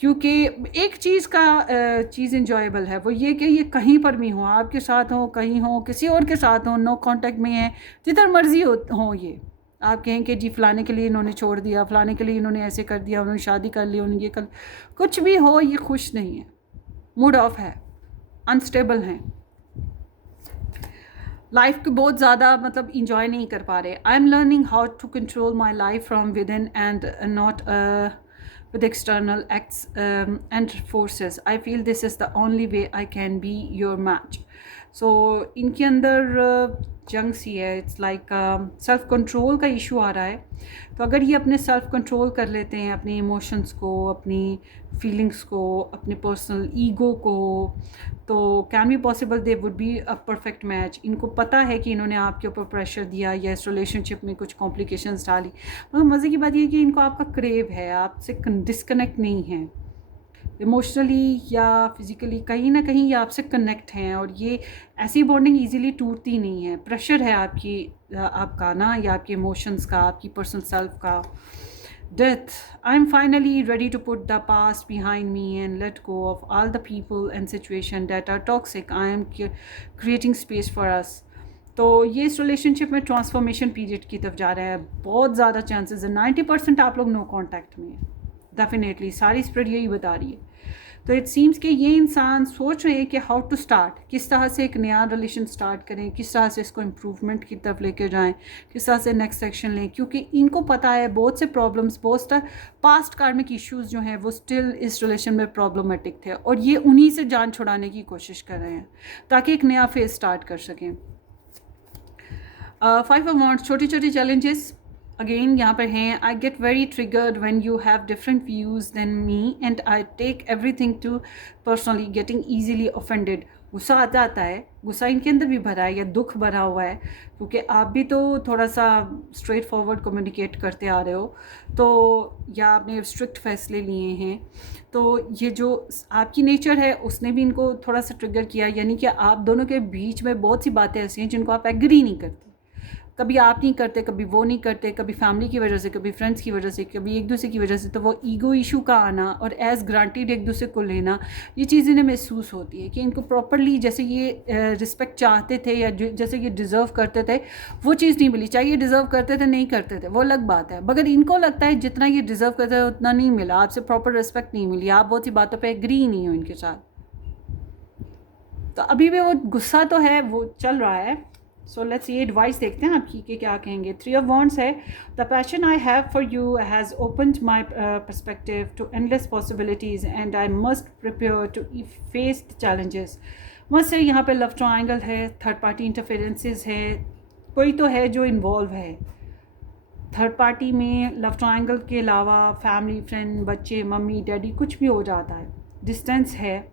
क्योंकि एक चीज़ का चीज़ इंजॉयबल है, वो ये कि ये कहीं पर भी हो, आपके साथ हो, कहीं हो, किसी और के साथ हो, नो कांटेक्ट में है, जिधर मर्जी हो ये। आप कहें कि जी फलाने के लिए इन्होंने छोड़ दिया, फलाने के लिए इन्होंने ऐसे कर दिया, उन्होंने शादी कर ली, उन्होंने ये कर, कुछ भी हो, ये खुश नहीं है, मूड ऑफ है, अनस्टेबल हैं, लाइफ को बहुत ज़्यादा मतलब इंजॉय नहीं कर पा रहे। I am learning how to control my life from within and not with external acts and forces. I feel this is the only way I can be your match. So इनके अंदर जंग सी है, it's like self control का issue आ रहा है। तो अगर ये अपने सेल्फ कंट्रोल कर लेते हैं, अपने इमोशंस को, अपनी फीलिंग्स को, अपने पर्सनल ईगो को, तो can be possible they would be a perfect match. इनको पता है कि इन्होंने आपके ऊपर प्रेशर दिया या इस रिलेशनशिप में कुछ कॉम्प्लिकेशंस डाली, मगर मज़े की बात ये है कि इनको आपका क्रेव है, आपसे डिस्कनेक्ट नहीं है, इमोशनली या फिज़िकली कहीं ना कहीं ये आपसे कनेक्ट हैं, और ये ऐसी बॉन्डिंग इजीली टूटती नहीं है। प्रेशर है आपका ना, या आपके इमोशंस का, आपकी पर्सनल सेल्फ का। Death. I'm finally ready to put the past behind me and let go of all the people and situation that are toxic. I am creating space for us. तो ये इस relationship में transformation period की तरफ जा रहा है। बहुत ज़्यादा चांसेस है, 90% आप लोग नो कांटेक्ट में है, डेफिनेटली सारी स्प्रेड यही बता रही है। तो इट सीम्स कि ये इंसान सोच रहे हैं कि हाउ टू स्टार्ट, किस तरह से एक नया रिलेशन स्टार्ट करें, किस तरह से इसको इम्प्रूवमेंट की तरफ लेके जाएं, किस तरह से नेक्स्ट सेक्शन लें, क्योंकि इनको पता है बहुत से प्रॉब्लम्स, बहुत से पास्ट कार्मिक इश्यूज़ जो हैं वो स्टिल इस रिलेशन में प्रॉब्लमेटिक थे, और ये उन्हीं से जान छुड़ाने की कोशिश कर रहे हैं ताकि एक नया फेज स्टार्ट कर सकें। 5 ऑफ वांड्स, छोटी छोटी चैलेंजेस अगेन यहाँ पर हैं। I get very triggered when you have different views than me and I take everything too personally, getting easily offended. गुस्सा आ जाता है, गुस्सा इनके अंदर भी भरा है या दुख भरा हुआ है, क्योंकि आप भी तो थोड़ा सा स्ट्रेट फॉरवर्ड कम्युनिकेट करते आ रहे हो, तो या आपने स्ट्रिक्ट फैसले लिए हैं, तो ये जो आपकी नेचर है उसने भी इनको थोड़ा सा ट्रिगर किया। यानी कि आप दोनों के बीच में बहुत सी बातें ऐसी हैं जिनको आप एग्री नहीं करते, कभी आप नहीं करते, कभी वो नहीं करते, कभी फैमिली की वजह से, कभी फ्रेंड्स की वजह से, कभी एक दूसरे की वजह से। तो वो ईगो इशू का आना और एज़ ग्रांटेड एक दूसरे को लेना, ये चीज़ इन्हें महसूस होती है कि इनको प्रॉपरली जैसे ये रिस्पेक्ट चाहते थे या जैसे ये डिज़र्व करते थे वो चीज़ नहीं मिली। चाहिए डिज़र्व करते थे, नहीं करते थे, वो अलग बात है, मगर इनको लगता है जितना ये डिज़र्व करते थे उतना नहीं मिला, आपसे प्रॉपर रिस्पेक्ट नहीं मिली, आप बहुत सी बातों पर एग्री ही नहीं हो इनके साथ। तो अभी भी वो गुस्सा तो है, वो चल रहा है। सो लेट्स ये एडवाइस देखते हैं आपकी कि क्या कहेंगे। 3 ऑफ वांड्स है, the passion I have for you has opened my perspective to endless possibilities and I must prepare to face the challenges. Must say यहाँ पे लव ट्रायंगल है, थर्ड पार्टी इंटरफेरेंसेस है, कोई तो है जो इन्वॉल्व है, थर्ड पार्टी में लव ट्रायंगल के अलावा फैमिली, फ्रेंड, बच्चे, मम्मी, डैडी, कुछ भी हो जाता है, डिस्टेंस है,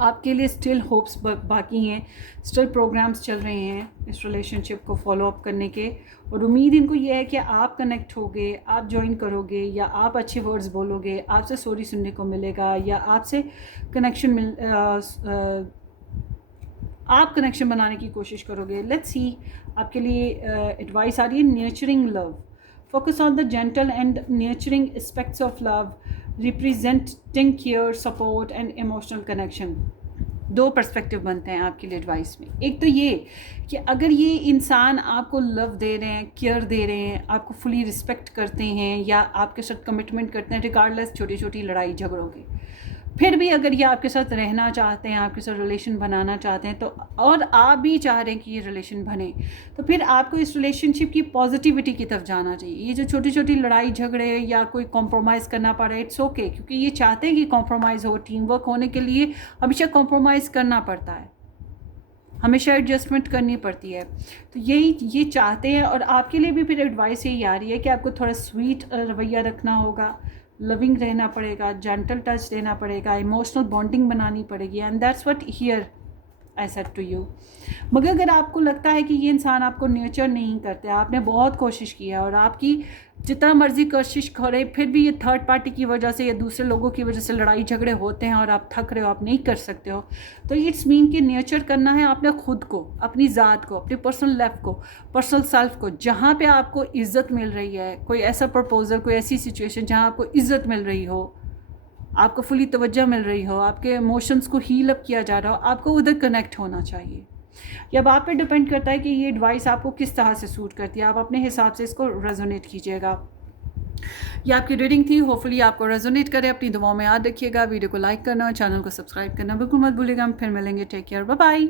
आपके लिए स्टिल होप्स बाकी हैं, स्टिल प्रोग्राम्स चल रहे हैं इस रिलेशनशिप को फॉलो अप करने के, और उम्मीद इनको ये है कि आप कनेक्ट होगे, आप ज्वाइन करोगे, या आप अच्छे वर्ड्स बोलोगे, आपसे सॉरी सुनने को मिलेगा, या आपसे कनेक्शन आप कनेक्शन बनाने की कोशिश करोगे। लेट्स सी आपके लिए एडवाइस आ रही है, nurturing love, focus on the gentle and nurturing aspects of love, representing care, support and emotional connection. दो पर्सपेक्टिव बनते हैं आपके लिए एडवाइस में। एक तो ये कि अगर ये इंसान आपको लव दे रहे हैं, केयर दे रहे हैं, आपको फुली रिस्पेक्ट करते हैं, या आपके साथ कमिटमेंट करते हैं रिगार्डलेस छोटी छोटी लड़ाई झगड़ों की, फिर भी अगर ये आपके साथ रहना चाहते हैं, आपके साथ रिलेशन बनाना चाहते हैं, तो और आप भी चाह रहे हैं कि ये रिलेशन बने, तो फिर आपको इस रिलेशनशिप की पॉजिटिविटी की तरफ जाना चाहिए। ये जो छोटी छोटी लड़ाई झगड़े या कोई कॉम्प्रोमाइज़ करना पड़े, इट्स ओके, क्योंकि ये चाहते हैं कि कॉम्प्रोमाइज़ हो। टीम वर्क होने के लिए हमेशा कॉम्प्रोमाइज़ करना पड़ता है, हमेशा एडजस्टमेंट करनी पड़ती है, तो ये चाहते हैं। और आपके लिए भी फिर एडवाइस यही आ रही है कि आपको थोड़ा स्वीट रवैया रखना होगा, लविंग रहना पड़ेगा, जेंटल टच देना पड़ेगा, इमोशनल बॉन्डिंग बनानी पड़ेगी, and that's what here I said to you. मगर अगर आपको लगता है कि ये इंसान आपको नर्चर नहीं करते, आपने बहुत कोशिश की है और आपकी जितना मर्जी कोशिश करें, फिर भी ये थर्ड पार्टी की वजह से या दूसरे लोगों की वजह से लड़ाई झगड़े होते हैं और आप थक रहे हो, आप नहीं कर सकते हो, तो इट्स मीन कि नर्चर करना है आपने खुद को, अपनी ज़ात को, अपनी पर्सनल लाइफ को, पर्सनल सेल्फ को। जहाँ पे आपको इज़्ज़त मिल रही है, कोई ऐसा प्रपोजल, कोई ऐसी सिचुएशन जहाँ आपको इज़्ज़त मिल रही हो, आपको फुली तवज्जो मिल रही हो, आपके इमोशंस को हील अप किया जा रहा हो, आपको उधर कनेक्ट होना चाहिए। ये अब आप पे डिपेंड करता है कि ये एडवाइस आपको किस तरह से सूट करती है, आप अपने हिसाब से इसको रेजोनेट कीजिएगा। ये आपकी रीडिंग थी, होपफुली आपको रेजोनेट करे। अपनी दुआओं में याद रखिएगा, वीडियो को लाइक करना और चैनल को सब्सक्राइब करना बिल्कुल मत भूलिएगा। हम फिर मिलेंगे, टेक केयर, बाय बाय।